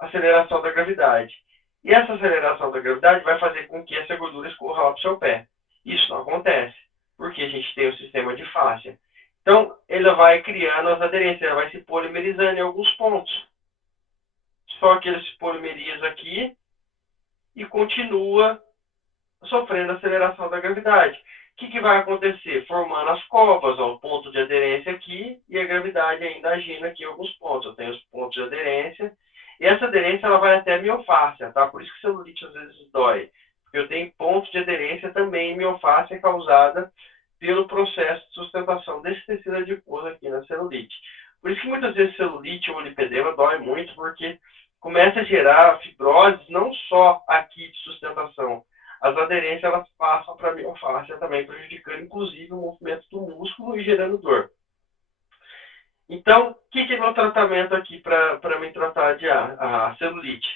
aceleração da gravidade. E essa aceleração da gravidade vai fazer com que essa gordura escorra lá para o seu pé. Isso não acontece, porque a gente tem o sistema de fáscia. Então, ela vai criando as aderências, ela vai se polimerizando em alguns pontos. Só que ele se polimeriza aqui e continua sofrendo aceleração da gravidade. O que vai acontecer? Formando as covas, ó, o ponto de aderência aqui e a gravidade ainda agindo aqui em alguns pontos. Eu tenho os pontos de aderência. E essa aderência ela vai até a miofáscia, tá? Por isso que celulite às vezes dói. Porque eu tenho pontos de aderência também em miofáscia causada pelo processo de sustentação desse tecido adiposo aqui na celulite. Por isso que muitas vezes celulite ou lipedema dói muito, porque começa a gerar fibroses não só aqui de sustentação. As aderências elas passam para a miofáscia também, prejudicando inclusive o movimento do músculo e gerando dor. Então, o que é meu tratamento aqui para me tratar de a celulite?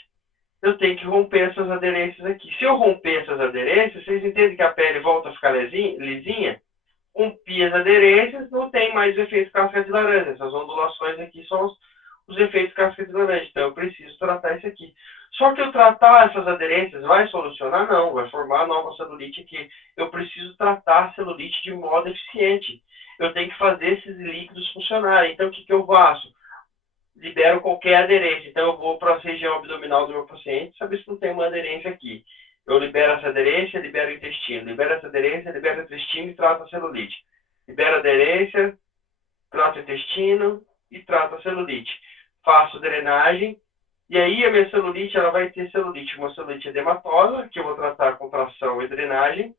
Eu tenho que romper essas aderências aqui. Se eu romper essas aderências, vocês entendem que a pele volta a ficar lisinha? Rompi as aderências, não tem mais efeito casca de laranja. Essas ondulações aqui são os efeitos casca de laranja. Então, eu preciso tratar isso aqui. Só que eu tratar essas aderências vai solucionar? Não, vai formar nova celulite aqui. Eu preciso tratar a celulite de modo eficiente. Eu tenho que fazer esses líquidos funcionarem. Então, o que eu faço? Libero qualquer aderência. Então, eu vou para a região abdominal do meu paciente, saber se não tem uma aderência aqui. Eu libero essa aderência, libero o intestino. Libero essa aderência, libero o intestino e trato a celulite. Libero a aderência, trato o intestino e trato a celulite. Faço drenagem. E aí, a minha celulite, ela vai ter celulite. Uma celulite edematosa, que eu vou tratar com tração e drenagem.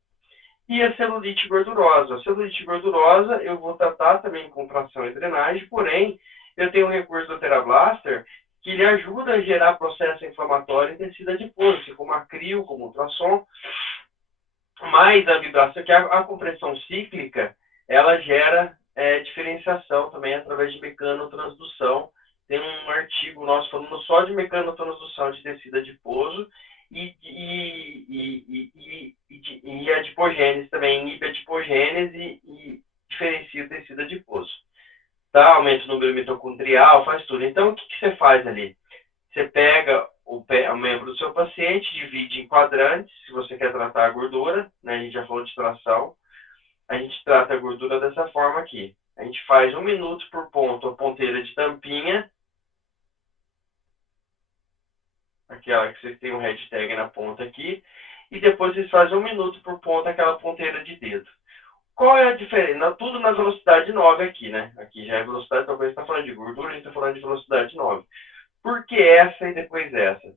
E a celulite gordurosa. A celulite gordurosa eu vou tratar também com tração e drenagem, porém, eu tenho um recurso do TheraBlaster que ele ajuda a gerar processo inflamatório em tecido adiposo, assim, como a crio, como ultrassom, mais a vibração, que a compressão cíclica, ela gera diferenciação também através de mecanotransdução. Tem um artigo nosso falando só de mecanotransdução de tecido adiposo e adipogênese também, inibe a adipogênese e diferencia o tecido adiposo. Tá? Aumenta o número mitocondrial, faz tudo. Então, o que você faz ali? Você pega o membro do seu paciente, divide em quadrantes, se você quer tratar a gordura, né? A gente já falou de tração, a gente trata a gordura dessa forma aqui. A gente faz 1 minuto por ponto a ponteira de tampinha, aquela que você tem um hashtag na ponta aqui, e depois vocês fazem 1 minuto por ponto aquela ponteira de dedo. Qual é a diferença? Tudo na velocidade 9 aqui, né? Aqui já é velocidade, talvez está falando de gordura, a gente está falando de velocidade 9. Por que essa e depois essa?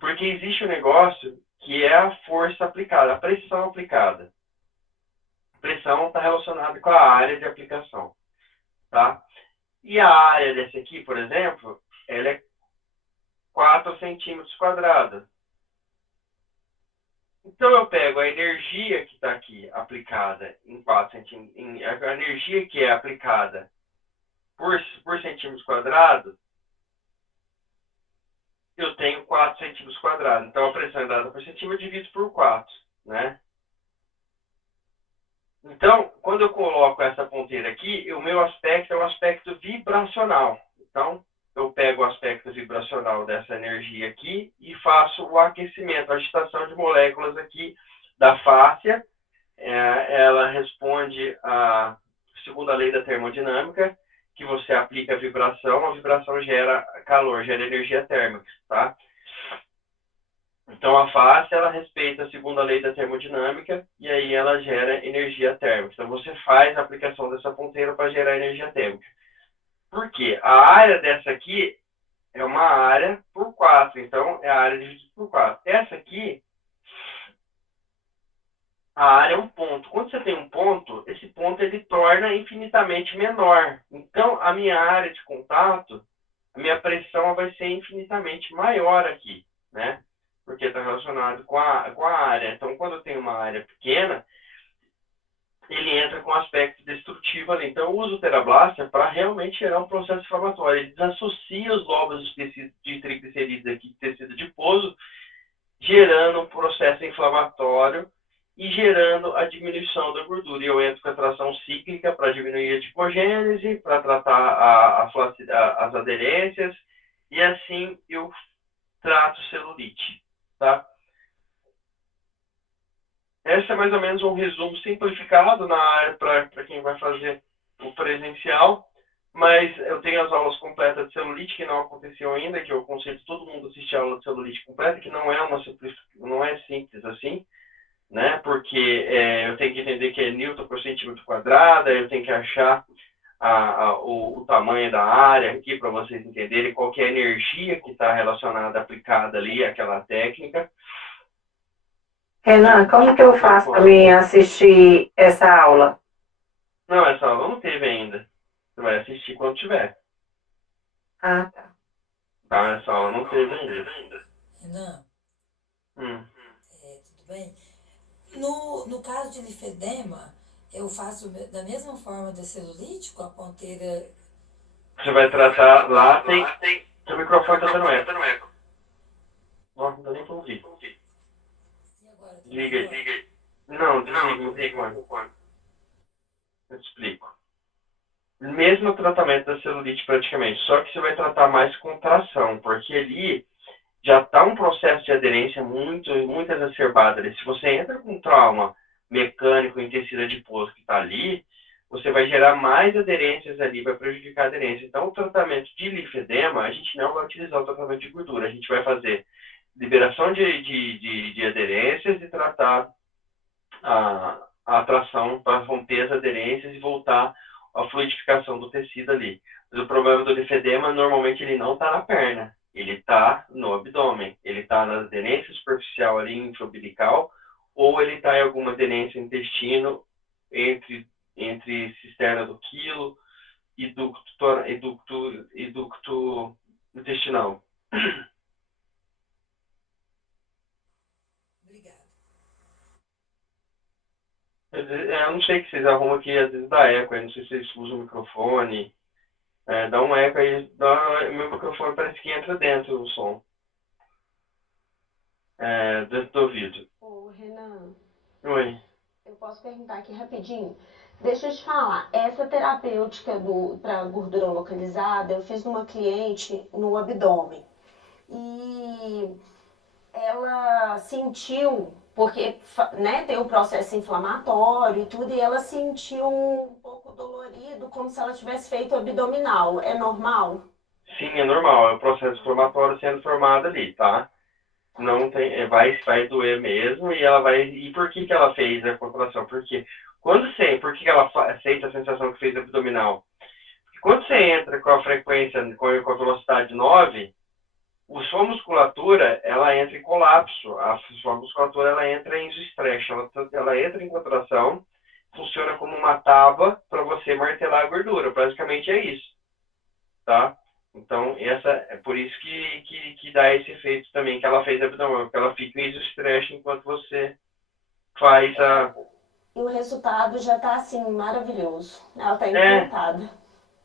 Porque existe um negócio que é a força aplicada, a pressão aplicada. A pressão está relacionada com a área de aplicação, tá? E a área desse aqui, por exemplo, ela é 4 centímetros quadrados. Então, eu pego a energia que está aqui aplicada em 4 centímetros, a energia que é aplicada por centímetros quadrados, eu tenho 4 centímetros quadrados. Então, a pressão é dada por centímetro, eu divido por 4, né? Então, quando eu coloco essa ponteira aqui, o meu aspecto é um aspecto vibracional. Então, eu pego o aspecto vibracional dessa energia aqui e faço o aquecimento, a agitação de moléculas aqui da fáscia. Ela responde a segundo a lei da termodinâmica, que você aplica a vibração gera calor, gera energia térmica, tá? Então, a face, ela respeita a segunda lei da termodinâmica e aí ela gera energia térmica. Então, você faz a aplicação dessa ponteira para gerar energia térmica. Por quê? A área dessa aqui é uma área por 4, então é a área dividida por 4. Essa aqui, a área é um ponto. Quando você tem um ponto, esse ponto ele torna infinitamente menor. Então, a minha área de contato, a minha pressão vai ser infinitamente maior aqui, né? Porque está relacionado com a área. Então, quando eu tenho uma área pequena, ele entra com aspecto destrutivo ali. Então, eu uso o TeraBlaster para realmente gerar um processo inflamatório. Ele desassocia os lobos de tecido de triglicerídeos aqui, de tecido adiposo, gerando um processo inflamatório e gerando a diminuição da gordura. E eu entro com a tração cíclica para diminuir a adipogênese, para tratar as aderências, e assim eu trato celulite, tá? Esse é mais ou menos um resumo simplificado na área para quem vai fazer o presencial, mas eu tenho as aulas completas de celulite que não aconteceu ainda, que eu aconselho todo mundo a assistir a aula de celulite completa, que não é simples assim, né? Porque eu tenho que entender que é Newton por centímetro quadrado, eu tenho que achar o tamanho da área aqui para vocês entenderem qual que é a energia que está relacionada, aplicada ali àquela técnica. Renan, como que eu faço para mim assistir essa aula? Não, essa aula não teve ainda. Você vai assistir quando tiver. Ah, tá. Tá, essa aula não teve ainda. Renan, tudo bem? No caso de linfedema, eu faço da mesma forma da celulite, com a ponteira... Você vai tratar lá, tem... Seu microfone tá dando eco. Nossa, não dá nem pra ouvir. Liga aí. Não, desliga, mano. Eu te explico. Mesmo tratamento da celulite praticamente, só que você vai tratar mais contração, porque ali já está um processo de aderência muito exacerbado. Se você entra com trauma mecânico em tecido adiposo que está ali, você vai gerar mais aderências ali, vai prejudicar a aderência. Então, o tratamento de linfedema, a gente não vai utilizar o tratamento de gordura, a gente vai fazer liberação de aderências e tratar a atração para romper as aderências e voltar a fluidificação do tecido ali. Mas o problema do linfedema, normalmente, ele não está na perna, ele está no abdômen, ele está na aderência superficial ali, infraumbilical, ou ele está em alguma aderência intestino entre cisterna do quilo e ducto intestinal. Eu não sei que vocês arrumam aqui, às vezes dá eco, eu não sei se vocês usam o microfone. Dá um eco aí, meu microfone parece que entra dentro o som. Dentro do ouvido. Ô, Renan, Oi. eu posso perguntar aqui rapidinho? Deixa eu te falar, essa terapêutica para gordura localizada, eu fiz numa cliente no abdômen. E ela sentiu, porque né, tem o processo inflamatório e tudo, e ela sentiu um pouco dolorido, como se ela tivesse feito abdominal. É normal? Sim, é normal. É o processo inflamatório sendo formado ali, tá? Não tem, vai doer mesmo e ela vai... E por que ela fez a contração? Porque por que ela sente a sensação que fez abdominal? Porque quando você entra com a frequência, com a velocidade 9, a sua musculatura, ela entra em colapso. A sua musculatura, ela entra em isostress. Ela entra em contração, funciona como uma tábua para você martelar a gordura. Basicamente é isso, tá? Então, é por isso que dá esse efeito também que ela fez abdominal, porque ela fica em isostress enquanto você faz a... E o resultado já está assim, maravilhoso. Ela está encantada.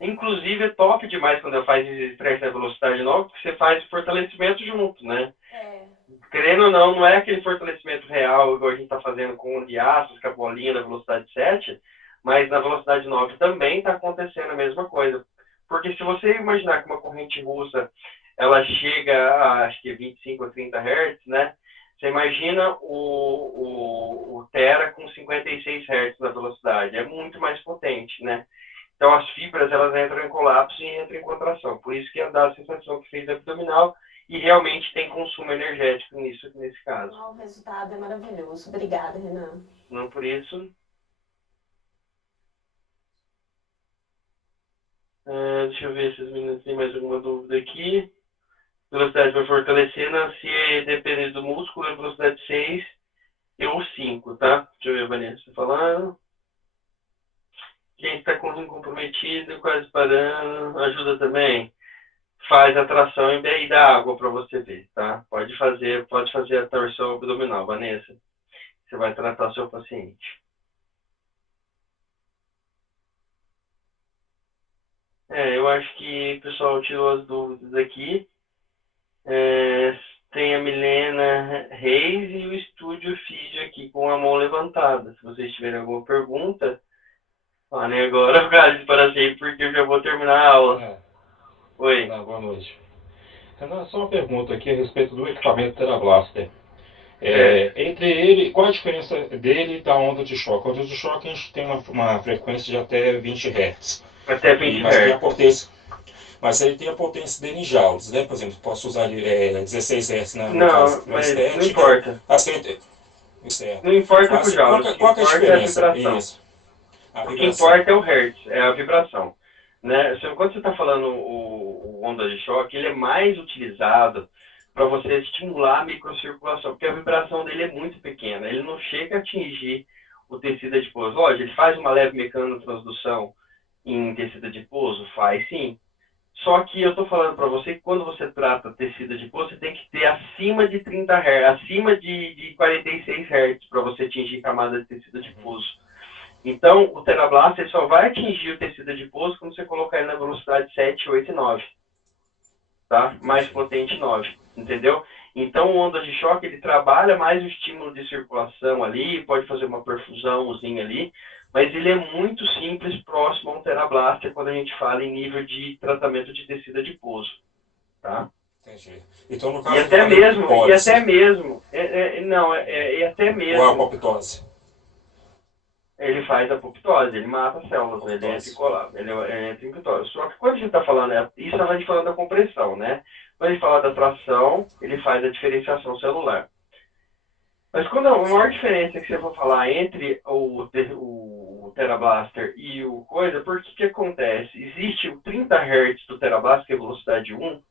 Inclusive, é top demais quando ela faz isostress na velocidade 9, porque você faz o fortalecimento junto, né? Querendo ou não é aquele fortalecimento real, igual a gente está fazendo com o diástase, com a bolinha na velocidade 7, mas na velocidade 9 também está acontecendo a mesma coisa. Porque se você imaginar que uma corrente russa, ela chega a, acho que 25 ou 30 Hz, né? Você imagina o Tera com 56 Hz na velocidade, é muito mais potente, né? Então as fibras elas entram em colapso e entram em contração, por isso que dá a sensação que fez abdominal e realmente tem consumo energético nisso, nesse caso. O resultado é maravilhoso. Obrigada, Renan. Não por isso. Deixa eu ver se as meninas têm mais alguma dúvida aqui. Velocidade vai fortalecendo, se depender do músculo, é velocidade 6 ou 5, tá? Deixa eu ver a Vanessa falando. Quem está com o rim comprometido, quase parando, ajuda também. Faz a tração e dá água para você ver, tá? Pode fazer a torção abdominal, Vanessa. Você vai tratar seu paciente. Eu acho que o pessoal tirou as dúvidas aqui. Tem a Milena Reis e o Estúdio Físio aqui com a mão levantada. Se vocês tiverem alguma pergunta, falem agora, Cálice, para sempre, porque eu já vou terminar a aula. Oi. Boa noite. Renan, só uma pergunta aqui a respeito do equipamento TeraBlaster. Entre ele, qual a diferença dele da onda de choque? A onda de choque a gente tem uma frequência de até 20 Hz. Até 20 Hz. Mas ele tem a potência dele em joules, né? Por exemplo, posso usar 16 Hz na mas estética. não importa. Não importa o joules. Qual que é a diferença? Isso. O que importa é o Hertz, é a vibração. Né? Quando você está falando o onda de choque, ele é mais utilizado para você estimular a microcirculação, porque a vibração dele é muito pequena. Ele não chega a atingir o tecido adiposo. Lógico, ele faz uma leve mecanotransdução em tecido adiposo? Faz sim. Só que eu estou falando para você que quando você trata tecido adiposo, você tem que ter acima de 30 Hz, acima de 46 Hz para você atingir camada de tecido adiposo. Então, o TeraBlaster só vai atingir o tecido adiposo quando você colocar ele na velocidade 7, 8 e 9. Tá? Mais potente 9, entendeu? Então, o onda de choque, ele trabalha mais o estímulo de circulação ali, pode fazer uma perfusãozinha ali, mas ele é muito simples, próximo a um TeraBlaster, quando a gente fala em nível de tratamento de tecido adiposo. Tá? Entendi. Então, no caso, e até mesmo, Ou a apoptose. Ele faz apoptose, ele mata as células, né? Ele entra em colapso, ele entra em mitose. Só que quando a gente está falando, isso a gente falando da compressão, né? Quando a gente fala da tração, ele faz a diferenciação celular. Mas quando a maior diferença que você for falar entre o TeraBlaster e o coisa, por que acontece? Existe o 30 Hz do TeraBlaster, que é a velocidade 1,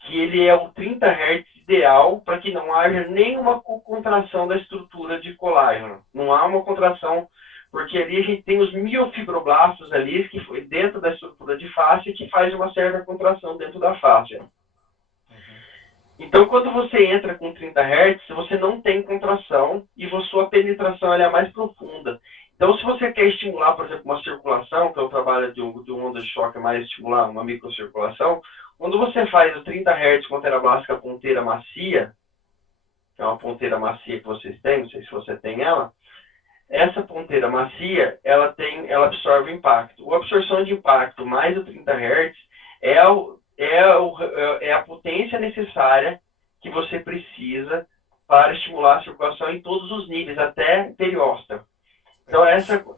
que ele é o 30 Hz ideal para que não haja nenhuma contração da estrutura de colágeno. Não há uma contração, porque ali a gente tem os miofibroblastos ali, que foi dentro da estrutura de face, que faz uma certa contração dentro da face. Então, quando você entra com 30 Hz, você não tem contração e a sua penetração é mais profunda. Então, se você quer estimular, por exemplo, uma circulação, que é o trabalho de um onda de choque mais estimular uma microcirculação, quando você faz o 30 Hz com a TeraBlaster ponteira macia, que é uma ponteira macia que vocês têm, não sei se você tem ela, essa ponteira macia, ela absorve o impacto. A absorção de impacto mais o 30 Hz é a potência necessária que você precisa para estimular a circulação em todos os níveis, até periósteo. Então,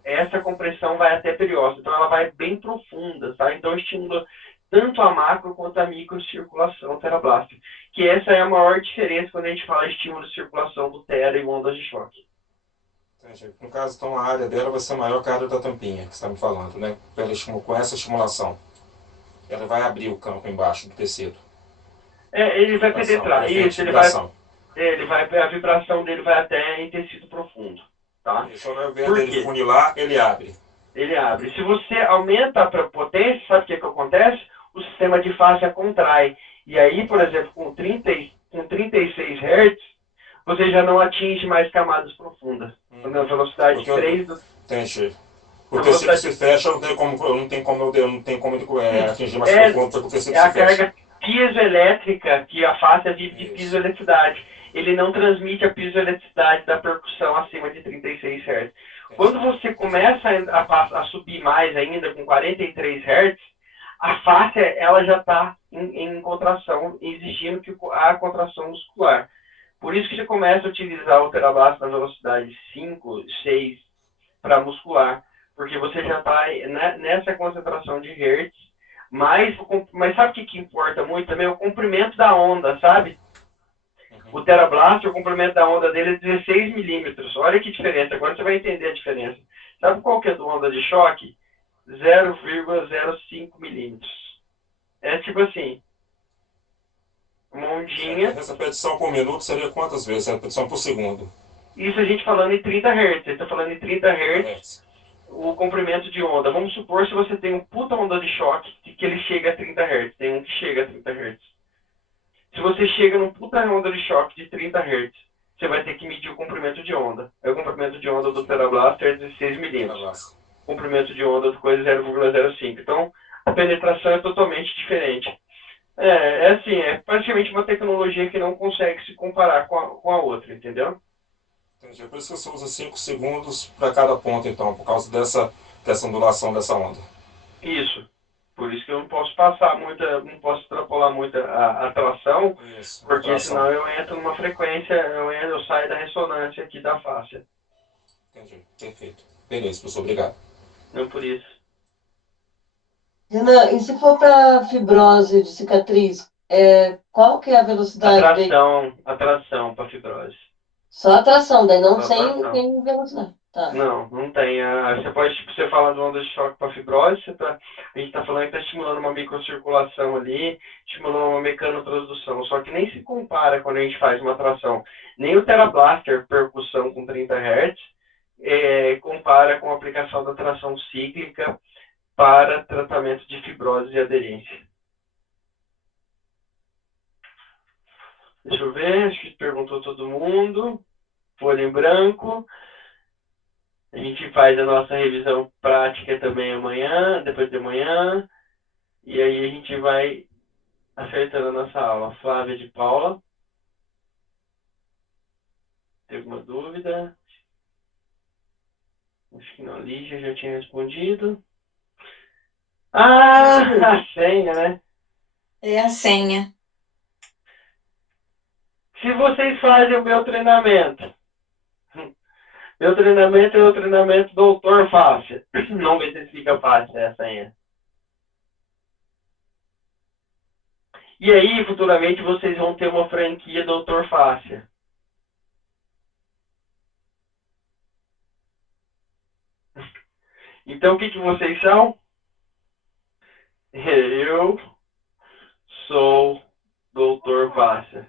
essa compressão vai até periósteo. Então, ela vai bem profunda, tá? Então, estimula tanto a macro quanto a microcirculação TeraBlaster. Que essa é a maior diferença quando a gente fala estímulo de circulação do Tera e ondas de choque. No caso, então, a área dela vai ser maior que a área da tampinha, que você está me falando, né? Com essa estimulação. Ela vai abrir o campo embaixo do tecido. Ele vai penetrar. Isso, a vibração dele vai até em tecido profundo. Tá? Só vai ver dele funilar, ele abre. Ele abre. Se você aumenta a potência, sabe o que acontece? O sistema de fascia contrai. E aí, por exemplo, com 36 Hz, você já não atinge mais camadas profundas. Na velocidade 3 do... Entendi. O tecido se fecha, não tem como atingir mais profundo, porque o tecido se fecha. É a carga piezoelétrica, que a fascia vive de piezoeletricidade. Ele não transmite a piezoeletricidade da percussão acima de 36 Hz. Quando você começa a subir mais ainda, com 43 Hz, a fascia ela já está em contração, exigindo a contração muscular. Por isso que você começa a utilizar o TeraBlast na velocidade 5, 6 para muscular, porque você já está nessa concentração de hertz, mas sabe o que importa muito também? O comprimento da onda, sabe? O TeraBlast, o comprimento da onda dele é 16 milímetros. Olha que diferença, agora você vai entender a diferença. Sabe qual que é do onda de choque? 0,05 milímetros. É tipo assim, uma ondinha. Essa repetição por minuto seria quantas vezes? Repetição por segundo? Isso a gente falando em 30 Hz. Está falando em 30 Hz o comprimento de onda. Vamos supor se você tem um puta onda de choque que ele chega a 30 Hz. Tem um que chega a 30 Hz. Se você chega num puta onda de choque de 30 Hz, você vai ter que medir o comprimento de onda. Aí o comprimento de onda do TeraBlast é 16 milímetros. O comprimento de onda do coisa é 0,05. Então, a penetração é totalmente diferente. É praticamente uma tecnologia que não consegue se comparar com a outra, entendeu? Entendi. Por isso que você usa 5 segundos para cada ponto, então, por causa dessa ondulação dessa onda. Isso. Por isso que eu não posso passar não posso extrapolar muito a tração, porque senão eu entro numa frequência, eu saio da ressonância aqui da faixa. Entendi. Perfeito. Beleza, professor, obrigado. Não por isso. Renan, e se for para fibrose de cicatriz, qual que é a velocidade? Atração para fibrose. Só atração, daí não Só atração. sem velocidade. Tá. Não tem. Você pode, você fala de onda de choque para fibrose, a gente está falando que está estimulando uma microcirculação ali, estimulando uma mecanotransdução, só que nem se compara quando a gente faz uma atração. Nem o TeraBlaster, percussão com 30 Hz, compara com a aplicação da tração cíclica para tratamento de fibrose e aderência. Deixa eu ver, acho que perguntou todo mundo. Folha em branco. A gente faz a nossa revisão prática também amanhã, depois de amanhã. E aí a gente vai acertando a nossa aula. Flávia de Paula. Tem alguma dúvida? Acho que não, Lígia já tinha respondido. A senha, né? É a senha. Se vocês fazem o meu treinamento é o treinamento doutor fácil. Vamos ver se fica fácil essa senha. E aí, futuramente, vocês vão ter uma franquia doutor fácil. Então, o que vocês são? Eu sou doutor fácil.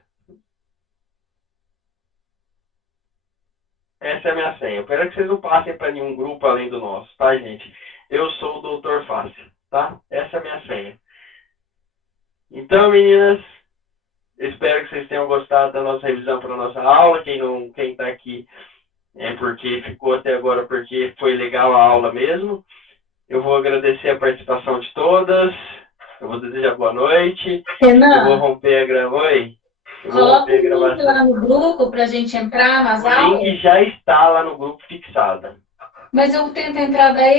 Essa é a minha senha. Eu quero que vocês não passem para nenhum grupo além do nosso, tá, gente? Eu sou o doutor fácil, tá? Essa é a minha senha. Então, meninas, espero que vocês tenham gostado da nossa revisão para a nossa aula. Quem está aqui é porque ficou até agora, porque foi legal a aula mesmo. Eu vou agradecer a participação de todas. Eu vou desejar boa noite. Renan, eu vou romper a gravação. Oi. Coloca o link lá no grupo para a gente entrar nas aulas. O link já está lá no grupo fixado. Mas eu tento entrar daí.